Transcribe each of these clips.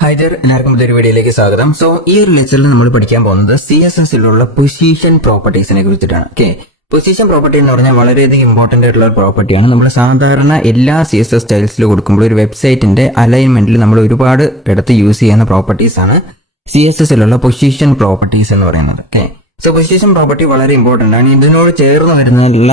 Hi there, എല്ലാവർക്കും പുതിയൊരു വീഡിയോയിലേക്ക് സ്വാഗതം. സോ ഈ ഒരു ലെക്ചറിൽ നമ്മൾ പഠിക്കാൻ പോകുന്നത് CSSലുള്ള പൊസിഷൻ പ്രോപ്പർട്ടീസിനെ കുറിച്ചിട്ടാണ്. പൊസിഷൻ പ്രോപ്പർട്ടി എന്ന് പറഞ്ഞാൽ വളരെയധികം ഇമ്പോർട്ടന്റ് ആയിട്ടുള്ള ഒരു പ്രോപ്പർട്ടിയാണ്. നമ്മൾ സാധാരണ എല്ലാ CSS സ്റ്റൈൽസിൽ കൊടുക്കുമ്പോൾ ഒരു വെബ്സൈറ്റിന്റെ അലൈൻമെന്റിൽ നമ്മൾ ഒരുപാട് ഇടത്ത് യൂസ് ചെയ്യുന്ന പ്രോപ്പർട്ടീസ് ആണ് CSSലുള്ള പൊസിഷൻ പ്രോപ്പർട്ടീസ് എന്ന് പറയുന്നത്. സോ പൊസിഷൻ പ്രോപ്പർട്ടി വളരെ ഇമ്പോർട്ടന്റ് ആണ്. ഇതിനോട് ചേർന്ന് വരുന്നുള്ള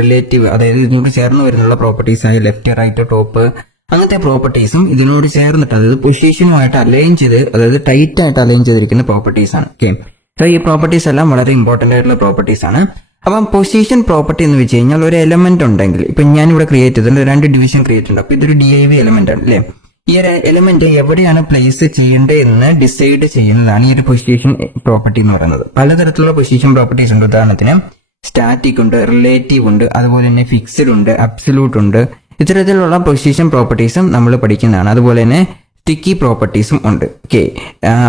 റിലേറ്റീവ്, അതായത് ഇതിനോട് ചേർന്ന് വരുന്നുള്ള പ്രോപ്പർട്ടീസ് ആയ ലെഫ്റ്റ്, റൈറ്റ്, ടോപ്പ് അങ്ങനത്തെ പ്രോപ്പർട്ടീസും ഇതിനോട് ചേർന്നിട്ട്, അതായത് പൊസിഷനുമായിട്ട് അലൈൻ ചെയ്ത്, അതായത് ടൈറ്റ് ആയിട്ട് അലൈൻ ചെയ്തിരിക്കുന്ന പ്രോപ്പർട്ടീസ് ആണ്. സോ ഈ പ്രോപ്പർട്ടീസ് എല്ലാം വളരെ ഇമ്പോർട്ടന്റ് ആയിട്ടുള്ള പ്രോപ്പർട്ടീസ് ആണ്. അപ്പം പൊസിഷൻ പ്രോപ്പർട്ടി എന്ന് വെച്ച് കഴിഞ്ഞാൽ ഒരു എലമെന്റ് ഉണ്ടെങ്കിൽ, ഇപ്പൊ ഞാൻ ഇവിടെ ക്രിയേറ്റ് ചെയ്തിട്ടുണ്ട്, 2 ഡിവിഷൻ ക്രിയേറ്റ് ഉണ്ട്. അപ്പൊ ഇതൊരു DIV എലമെന്റ് ആണ് അല്ലേ. ഈ ഒരു എലമെന്റ് എവിടെയാണ് പ്ലേസ് ചെയ്യേണ്ടത് എന്ന് ഡിസൈഡ് ചെയ്യുന്നതാണ് ഈ ഒരു പൊസിഷൻ പ്രോപ്പർട്ടി എന്ന് പറയുന്നത്. പലതരത്തിലുള്ള പൊസിഷൻ പ്രോപ്പർട്ടീസ് ഉണ്ട്. ഉദാഹരണത്തിന് സ്റ്റാറ്റിക് ഉണ്ട്, റിലേറ്റീവ് ഉണ്ട്, അതുപോലെ തന്നെ ഫിക്സഡ് ഉണ്ട്, അബ്സല്യൂട്ട് ഉണ്ട്. ഇത്തരത്തിലുള്ള പൊസിഷൻ പ്രോപ്പർട്ടീസും നമ്മൾ പഠിക്കുന്നതാണ്. അതുപോലെ തന്നെ സ്റ്റിക്കി പ്രോപ്പർട്ടീസും ഉണ്ട്.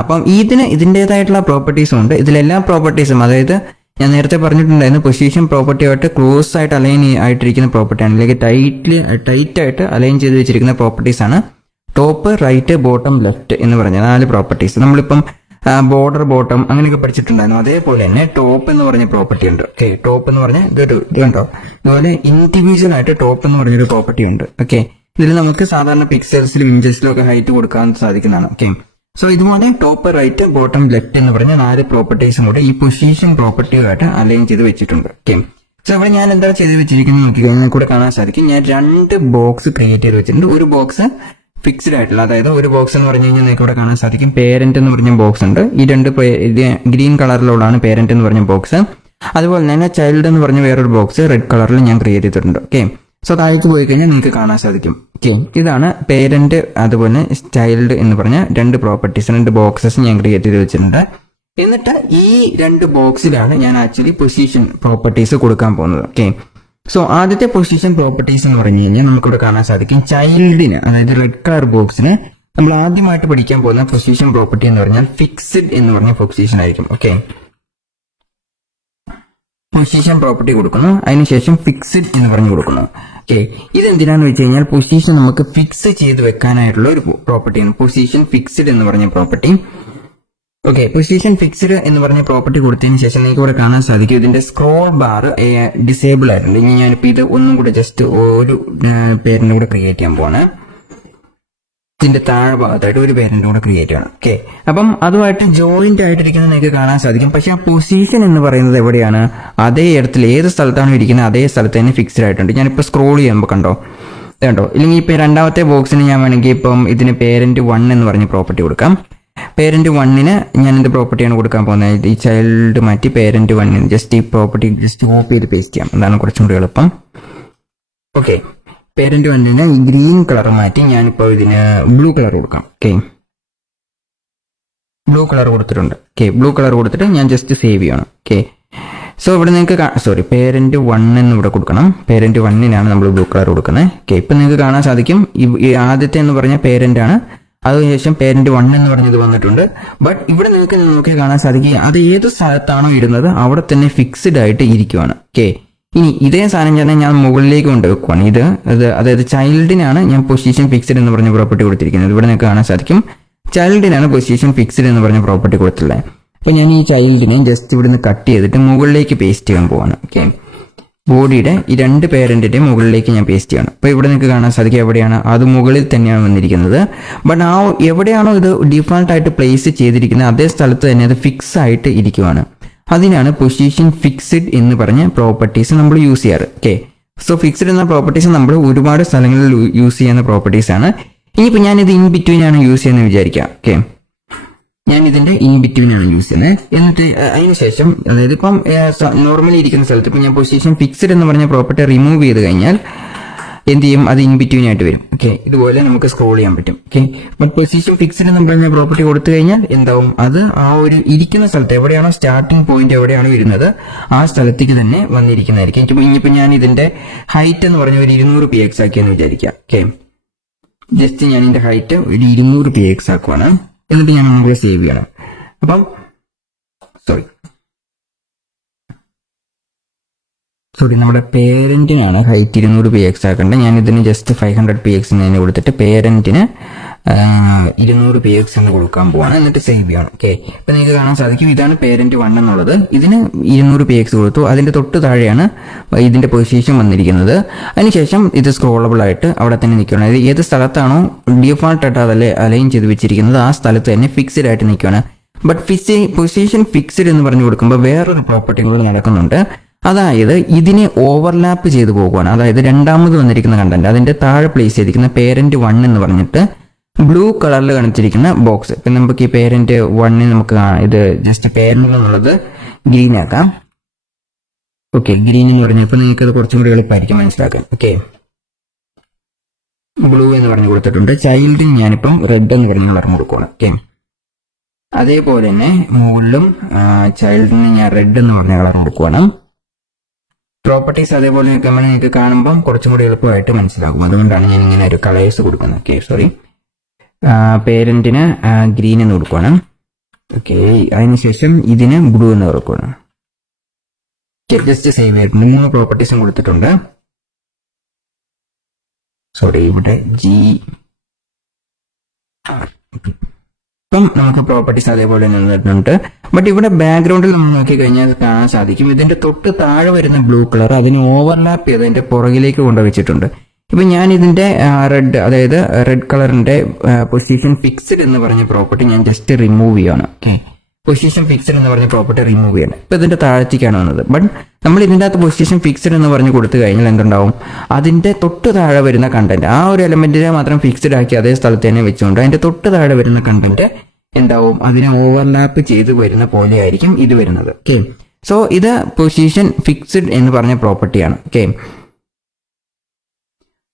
അപ്പം ഇതിൻ്റെതായിട്ടുള്ള പ്രോപ്പർട്ടീസും ഉണ്ട്. ഇതിലെല്ലാ പ്രോപ്പർട്ടീസും, അതായത് ഞാൻ നേരത്തെ പറഞ്ഞിട്ടുണ്ടായിരുന്നു, പൊസിഷൻ പ്രോപ്പർട്ടിയായിട്ട് ക്ലോസ് ആയിട്ട് അലൈൻ ആയിട്ടിരിക്കുന്ന പ്രോപ്പർട്ടിയാണ്, അല്ലെങ്കിൽ ടൈറ്റ് ആയിട്ട് അലൈൻ ചെയ്ത് വെച്ചിരിക്കുന്ന പ്രോപ്പർട്ടീസ് ആണ് ടോപ്പ്, റൈറ്റ്, ബോട്ടം, ലെഫ്റ്റ് എന്ന് പറഞ്ഞ 4 പ്രോപ്പർട്ടീസ്. നമ്മളിപ്പം ബോർഡർ, ബോട്ടം അങ്ങനെയൊക്കെ പഠിച്ചിട്ടുണ്ടായിരുന്നു. അതേപോലെ തന്നെ ടോപ്പ് എന്ന് പറഞ്ഞ പ്രോപ്പർട്ടി ഉണ്ട്. ടോപ്പ് എന്ന് പറഞ്ഞാൽ ഇത് കണ്ടോ, ഇതുപോലെ ഇൻഡിവിജ്വൽ ആയിട്ട് ടോപ്പ് എന്ന് പറഞ്ഞൊരു പ്രോപ്പർട്ടി ഉണ്ട്. ഇതിൽ നമുക്ക് സാധാരണ പിക്സൽസിലും ഇഞ്ചസിലും ഒക്കെ ഹൈറ്റ് കൊടുക്കാൻ സാധിക്കുന്നതാണ്. സോ ഇതുപോലെ ടോപ്പ്, റൈറ്റ്, ബോട്ടം, ലെഫ്റ്റ് എന്ന് പറഞ്ഞ 4 പ്രോപ്പർട്ടീസും കൂടെ ഈ പൊസിഷൻ പ്രോപ്പർട്ടിയുമായിട്ട് അലൈൻ ചെയ്ത് വെച്ചിട്ടുണ്ട്. സോ ഇവിടെ ഞാൻ എന്താ ചെയ്ത് വെച്ചിരിക്കുന്നത് നോക്കിക്കഴിഞ്ഞാൽ കൂടെ കാണാൻ സാധിക്കും. ഞാൻ 2 ബോക്സ് ക്രിയേറ്റ് ചെയ്ത് വെച്ചിട്ടുണ്ട്. ഒരു ബോക്സ് ഫിക്സ്ഡ് ആയിട്ടുള്ള, അതായത് ഒരു ബോക്സ് എന്ന് പറഞ്ഞു കഴിഞ്ഞാൽ നിങ്ങൾക്ക് ഇവിടെ കാണാൻ സാധിക്കും പേരന്റ് എന്ന് പറഞ്ഞ ബോക്സ് ഉണ്ട്. ഈ 2 ഗ്രീൻ കളറിലുള്ളതാണ് പേരന്റ് എന്ന് പറഞ്ഞ ബോക്സ്. അതുപോലെ തന്നെ ചൈൽഡ് എന്ന് പറഞ്ഞ വേറൊരു ബോക്സ് റെഡ് കളറിൽ ഞാൻ ക്രിയേറ്റ് ചെയ്തിട്ടുണ്ട്. സോ താഴേക്ക് പോയി കഴിഞ്ഞാൽ നിങ്ങൾക്ക് കാണാൻ സാധിക്കും. ഇതാണ് പേരന്റ്, അതുപോലെ ചൈൽഡ് എന്ന് പറഞ്ഞ 2 പ്രോപ്പർട്ടീസ്, 2 ബോക്സസ് ഞാൻ ക്രിയേറ്റ് ചെയ്ത് വെച്ചിട്ടുണ്ട്. എന്നിട്ട് ഈ 2 ബോക്സിലാണ് ഞാൻ ആക്ച്വലി പൊസിഷൻ പ്രോപ്പർട്ടീസ് കൊടുക്കാൻ പോകുന്നത്. സോ ആദ്യത്തെ പൊസിഷൻ പ്രോപ്പർട്ടീസ് എന്ന് പറഞ്ഞു കഴിഞ്ഞാൽ നമുക്കിവിടെ കാണാൻ സാധിക്കും ചൈൽഡിന്, അതായത് റെഡ് കളർ ബോക്സിന് നമ്മൾ ആദ്യമായിട്ട് പഠിക്കാൻ പോകുന്ന പൊസിഷൻ പ്രോപ്പർട്ടി എന്ന് പറഞ്ഞാൽ ഫിക്സഡ് എന്ന് പറഞ്ഞ പൊസിഷൻ ആയിരിക്കും. പൊസിഷൻ പ്രോപ്പർട്ടി കൊടുക്കുന്നു, അതിനുശേഷം ഫിക്സഡ് എന്ന് പറഞ്ഞു കൊടുക്കുന്നു. ഇതെന്തിനാന്ന് വെച്ച് കഴിഞ്ഞാൽ പൊസിഷൻ നമുക്ക് ഫിക്സ് ചെയ്ത് വെക്കാനായിട്ടുള്ള ഒരു പ്രോപ്പർട്ടിയാണ് പൊസിഷൻ ഫിക്സഡ് എന്ന് പറഞ്ഞ പ്രോപ്പർട്ടി. പൊസിഷൻ ഫിക്സ്ഡ് എന്ന് പറഞ്ഞ പ്രോപ്പർട്ടി കൊടുത്തതിന് ശേഷം നിങ്ങൾക്ക് ഇവിടെ കാണാൻ സാധിക്കും ഇതിന്റെ സ്ക്രോൾ ബാർ ഡിസേബിൾ ആയിട്ടുണ്ട്. ഇനി ഞാനിപ്പോ ഇത് ഒന്നും കൂടെ ജസ്റ്റ് ഒരു പേരന്റ് കൂടെ ക്രിയേറ്റ് ചെയ്യാൻ പോവാണ്. ഇതിന്റെ താഴെ ഭാഗത്തായിട്ട് ഒരു പേരന്റ് കൂടെ ക്രിയേറ്റ് ചെയ്യണം. അപ്പം അതുമായിട്ട് ജോയിന്റ് ആയിട്ടിരിക്കുന്നത് നിങ്ങൾക്ക് കാണാൻ സാധിക്കും. പക്ഷെ ആ പൊസിഷൻ എന്ന് പറയുന്നത് എവിടെയാണ്? അതേ ഇടത്തിൽ ഏത് സ്ഥലത്താണ് ഇരിക്കുന്നത് അതേ സ്ഥലത്ത് തന്നെ ഫിക്സ്ഡ് ആയിട്ടുണ്ട്. ഞാനിപ്പോ സ്ക്രോൾ ചെയ്യുമ്പോൾ കണ്ടോ, ഇല്ലെങ്കിൽ ഇപ്പൊ രണ്ടാമത്തെ ബോക്സിന് ഞാൻ വേണമെങ്കിൽ ഇപ്പം ഇതിന് പേരന്റ് 1 എന്ന് പറഞ്ഞ പ്രോപ്പർട്ടി കൊടുക്കാം. പേരന്റ് 1ന് ഞാൻ എന്ത് പ്രോപ്പർട്ടിയാണ് കൊടുക്കാൻ പോകുന്നത്? ഈ ചൈൽഡ് മാറ്റി പേരന്റ് 1ന് ജസ്റ്റ് ഈ പ്രോപ്പർട്ടി ജസ്റ്റ് കോപ്പി ചെയ്ത് പേസ്റ്റ് ചെയ്യാം, അതാണ് കുറച്ചും കൂടി എളുപ്പം. പേരന്റ് 1ന് ഗ്രീൻ കളർ മാറ്റി ഞാനിപ്പോ ഇതിന് ബ്ലൂ കളർ കൊടുക്കാം. ബ്ലൂ കളർ കൊടുത്തിട്ടുണ്ട്. ബ്ലൂ കളർ കൊടുത്തിട്ട് ഞാൻ ജസ്റ്റ് സേവ് ചെയ്യണം. സോ ഇവിടെ നിങ്ങൾക്ക് പേരന്റ് 1 എന്ന് ഇവിടെ കൊടുക്കണം. പേരന്റ് 1നാണ് നമ്മൾ ബ്ലൂ കളർ കൊടുക്കുന്നത്. ഇപ്പൊ നിങ്ങൾക്ക് കാണാൻ സാധിക്കും ഈ ആദ്യത്തെ എന്ന് പറഞ്ഞ പേരന്റ് ആണ്, അതിനുശേഷം പേരന്റ് 1 എന്ന് പറഞ്ഞത് വന്നിട്ടുണ്ട്. ബട്ട് ഇവിടെ നിങ്ങൾക്ക് നോക്കി കാണാൻ സാധിക്കും അത് ഏത് സ്ഥലത്താണോ ഇടുന്നത് അവിടെ തന്നെ ഫിക്സ്ഡ് ആയിട്ട് ഇരിക്കുവാണ്. ഇനി ഇതേ സാധനം ഞാൻ മുകളിലേക്ക് കൊണ്ടുവെക്കുവാണ്. അതായത് ചൈൽഡിനാണ് ഞാൻ പൊസിഷൻ ഫിക്സ്ഡ് എന്ന് പറഞ്ഞ പ്രോപ്പർട്ടി കൊടുത്തിരിക്കുന്നത്. ഇവിടെ നിങ്ങൾക്ക് കാണാൻ സാധിക്കും ചൈൽഡിനാണ് പൊസിഷൻ ഫിക്സ്ഡ് എന്ന് പറഞ്ഞ പ്രോപ്പർട്ടി കൊടുത്തിട്ടുള്ളത്. അപ്പൊ ഞാൻ ഈ ചൈൽഡിനെ ജസ്റ്റ് ഇവിടുന്ന് കട്ട് ചെയ്തിട്ട് മുകളിലേക്ക് പേസ്റ്റ് ചെയ്യാൻ പോവാണ്. ബോഡിയുടെ ഈ 2 പേരന്റിന്റെ മുകളിലേക്ക് ഞാൻ പേസ്റ്റ് ചെയ്യണം. അപ്പൊ ഇവിടെ നിങ്ങൾക്ക് കാണാൻ സാധിക്കും എവിടെയാണ് അത് മുകളിൽ തന്നെയാണ് വന്നിരിക്കുന്നത്. ബട്ട് ആ എവിടെയാണോ ഇത് ഡിഫോൾട്ട് ആയിട്ട് പ്ലേസ് ചെയ്തിരിക്കുന്നത് അതേ സ്ഥലത്ത് തന്നെ അത് ഫിക്സ് ആയിട്ട് ഇരിക്കുവാണ്. അതിനാണ് പൊസിഷൻ ഫിക്സ്ഡ് എന്ന് പറഞ്ഞ പ്രോപ്പർട്ടീസ് നമ്മൾ യൂസ് ചെയ്യാറ്. സോ ഫിക്സ്ഡ് എന്ന പ്രോപ്പർട്ടീസ് നമ്മൾ ഒരുപാട് സ്ഥലങ്ങളിൽ യൂസ് ചെയ്യുന്ന പ്രോപ്പർട്ടീസ് ആണ്. ഇനിയിപ്പോൾ ഞാനിത് ഇൻ ബിറ്റ്വീൻ ആണ് യൂസ് ചെയ്യുന്നത് വിചാരിക്കാം. ഞാൻ ഇതിന്റെ ഇൻ ബിറ്റ്വീൻ ആണ് യൂസ് ചെയ്യുന്നത്. എന്നിട്ട് അതിനുശേഷം, അതായത് ഇപ്പം നോർമലി ഇരിക്കുന്ന സ്ഥലത്ത് ഇപ്പം ഞാൻ പൊസിഷൻ ഫിക്സ്ഡ് എന്ന് പറഞ്ഞ പ്രോപ്പർട്ടി റിമൂവ് ചെയ്ത് കഴിഞ്ഞാൽ എന്ത് ചെയ്യും? അത് ഇൻ ബിറ്റ്വീൻ ആയിട്ട് വരും. ഇതുപോലെ നമുക്ക് സ്ക്രോൾ ചെയ്യാൻ പറ്റും. ബട്ട് പൊസിഷൻ ഫിക്സ്ഡ് എന്ന് പറഞ്ഞ പ്രോപ്പർട്ടി കൊടുത്തു കഴിഞ്ഞാൽ എന്താവും? അത് ആ ഒരു ഇരിക്കുന്ന സ്ഥലത്ത് എവിടെയാണോ സ്റ്റാർട്ടിംഗ് പോയിന്റ് എവിടെയാണോ വരുന്നത് ആ സ്ഥലത്തേക്ക് തന്നെ വന്നിരിക്കുന്നതായിരിക്കും. ഇനിയിപ്പോൾ ഞാൻ ഇതിന്റെ ഹൈറ്റ് എന്ന് പറഞ്ഞ ഒരു 200 px ആക്കിയെന്ന് വിചാരിക്കാം. ജസ്റ്റ് ഞാൻ ഇതിന്റെ ഹൈറ്റ് ഒരു 200 px ആക്കുവാണ്. എന്നിട്ട് ഞാൻ മുമ്പേ സേവ് ചെയ്യണം. അപ്പം നമ്മുടെ പേരന്റിനാണ് ഹൈറ്റ് 200 px ആക്കേണ്ടത്. ഞാൻ ഇതിന് ജസ്റ്റ് 500 px എന്ന് കൊടുത്തിട്ട് പേരന്റിന് 200px എന്ന് കൊടുക്കാൻ പോവാണ്. എന്നിട്ട് സേവ് ചെയ്യണം. ഓക്കെ, ഇപ്പൊ നിങ്ങൾക്ക് കാണാൻ സാധിക്കും ഇതാണ് പേരന്റ് 1 എന്നുള്ളത്. ഇതിന് 200px കൊടുത്തു. അതിന്റെ തൊട്ട് താഴെയാണ് ഇതിന്റെ പൊസിഷൻ വന്നിരിക്കുന്നത്. അതിനുശേഷം ഇത് സ്ക്രോളബിൾ ആയിട്ട് അവിടെ തന്നെ നിൽക്കുകയാണ്. അതായത് ഏത് സ്ഥലത്താണോ ഡിഫോൾട്ട് ആയിട്ട് അതല്ലേ അലൈൻ ചെയ്ത് വെച്ചിരിക്കുന്നത് ആ സ്ഥലത്ത് തന്നെ ഫിക്സ്ഡ് ആയിട്ട് നിൽക്കുകയാണ്. ബട്ട് പൊസിഷൻ ഫിക്സ്ഡ് എന്ന് പറഞ്ഞു കൊടുക്കുമ്പോൾ വേറൊരു പ്രോപ്പർട്ടി കൂടി നടക്കുന്നുണ്ട്. അതായത് ഇതിനെ ഓവർലാപ്പ് ചെയ്ത് പോകുകയാണ്. അതായത് രണ്ടാമത് വന്നിരിക്കുന്ന കണ്ടന്റ് അതിന്റെ താഴെ പ്ലേസ് ചെയ്തിരിക്കുന്ന പേരന്റ് 1 എന്ന് പറഞ്ഞിട്ട് ബ്ലൂ കളറിൽ കാണിച്ചിരിക്കുന്ന ബോക്സ്. ഇപ്പം നമുക്ക് ഈ പേരന്റ് 1 നമുക്ക് ഇത് ജസ്റ്റ് പേരന്റ് എന്നുള്ളത് ഗ്രീൻ ആക്കാം. ഓക്കെ, ഗ്രീൻ എന്ന് പറഞ്ഞാൽ ഇപ്പൊ നിങ്ങൾക്ക് അത് കുറച്ചും കൂടി എളുപ്പമായിരിക്കും മനസ്സിലാക്കാൻ. ഓക്കെ, ബ്ലൂ എന്ന് പറഞ്ഞു കൊടുത്തിട്ടുണ്ട്. ചൈൽഡിന് ഞാനിപ്പം റെഡ് എന്ന് പറഞ്ഞ് കളർ കൊടുക്കുകയാണ്. ഓക്കെ, അതേപോലെ തന്നെ മുകളിലും ചൈൽഡിന് ഞാൻ റെഡ് എന്ന് പറഞ്ഞ കളർ കൊടുക്കുകയാണ്. പ്രോപ്പർട്ടീസ് അതേപോലെ നിങ്ങൾക്ക് കാണുമ്പോൾ കുറച്ചും കൂടി എളുപ്പമായിട്ട് മനസ്സിലാകും. അതുകൊണ്ടാണ് ഞാൻ ഇങ്ങനെ ഒരു കളേഴ്സ് കൊടുക്കുന്നത്. ഓക്കെ, സോറി, പേരന്റിന് ഗ്രീൻ എന്ന് കൊടുക്കുകയാണ്. ഓക്കെ, അതിനുശേഷം ഇതിന് ബ്ലൂ എന്ന് കൊടുക്കുകയാണ്. ജസ്റ്റ് സേവ് ചെയ്തിട്ടുണ്ട്. 3 പ്രോപ്പർട്ടീസും കൊടുത്തിട്ടുണ്ട്. സോറി, ഇവിടെ ഇപ്പം നമുക്ക് പ്രോപ്പർട്ടീസ് അതേപോലെ നിന്നിട്ടുണ്ട്. ബട്ട് ഇവിടെ ബാക്ക്ഗ്രൗണ്ടിൽ നമ്മൾ നോക്കി കഴിഞ്ഞാൽ കാണാൻ സാധിക്കും ഇതിന്റെ തൊട്ട് താഴെ വരുന്ന ബ്ലൂ കളർ അതിന് ഓവർലാപ്പ് ചെയ്ത് അതിന്റെ പുറകിലേക്ക് കൊണ്ടുവച്ചിട്ടുണ്ട്. ഇപ്പൊ ഞാൻ ഇതിന്റെ റെഡ്, അതായത് റെഡ് കളറിന്റെ പൊസിഷൻ ഫിക്സ്ഡ് എന്ന് പറഞ്ഞ പ്രോപ്പർട്ടി ഞാൻ ജസ്റ്റ് റിമൂവ് ചെയ്യാണ്. ഓക്കെ, പൊസിഷൻ ഫിക്സ്ഡ് എന്ന് പറഞ്ഞ പ്രോപ്പർട്ടി റിമൂവ് ചെയ്യണം. ഇപ്പൊ ഇതിന്റെ താഴത്തേക്കാണ് വന്നത്. ബട്ട് നമ്മൾ ഇതിന്റെ അകത്ത് പൊസിഷൻ ഫിക്സ്ഡ് എന്ന് പറഞ്ഞ് കൊടുത്തു കഴിഞ്ഞാൽ എന്തുണ്ടാവും, അതിന്റെ തൊട്ട് താഴെ വരുന്ന കണ്ടന്റ് ആ ഒരു എലമെന്റിനെ മാത്രം ഫിക്സ്ഡ് ആക്കി അതേ സ്ഥലത്ത് തന്നെ വെച്ചുകൊണ്ട് അതിന്റെ തൊട്ട് താഴെ വരുന്ന കണ്ടന്റ് എന്താവും, അതിനെ ഓവർലാപ്പ് ചെയ്ത് വരുന്ന പോലെയായിരിക്കും ഇത് വരുന്നത്. ഓക്കെ, സോ ഇത് പൊസിഷൻ ഫിക്സ്ഡ് എന്ന് പറഞ്ഞ പ്രോപ്പർട്ടിയാണ്. ഓക്കെ,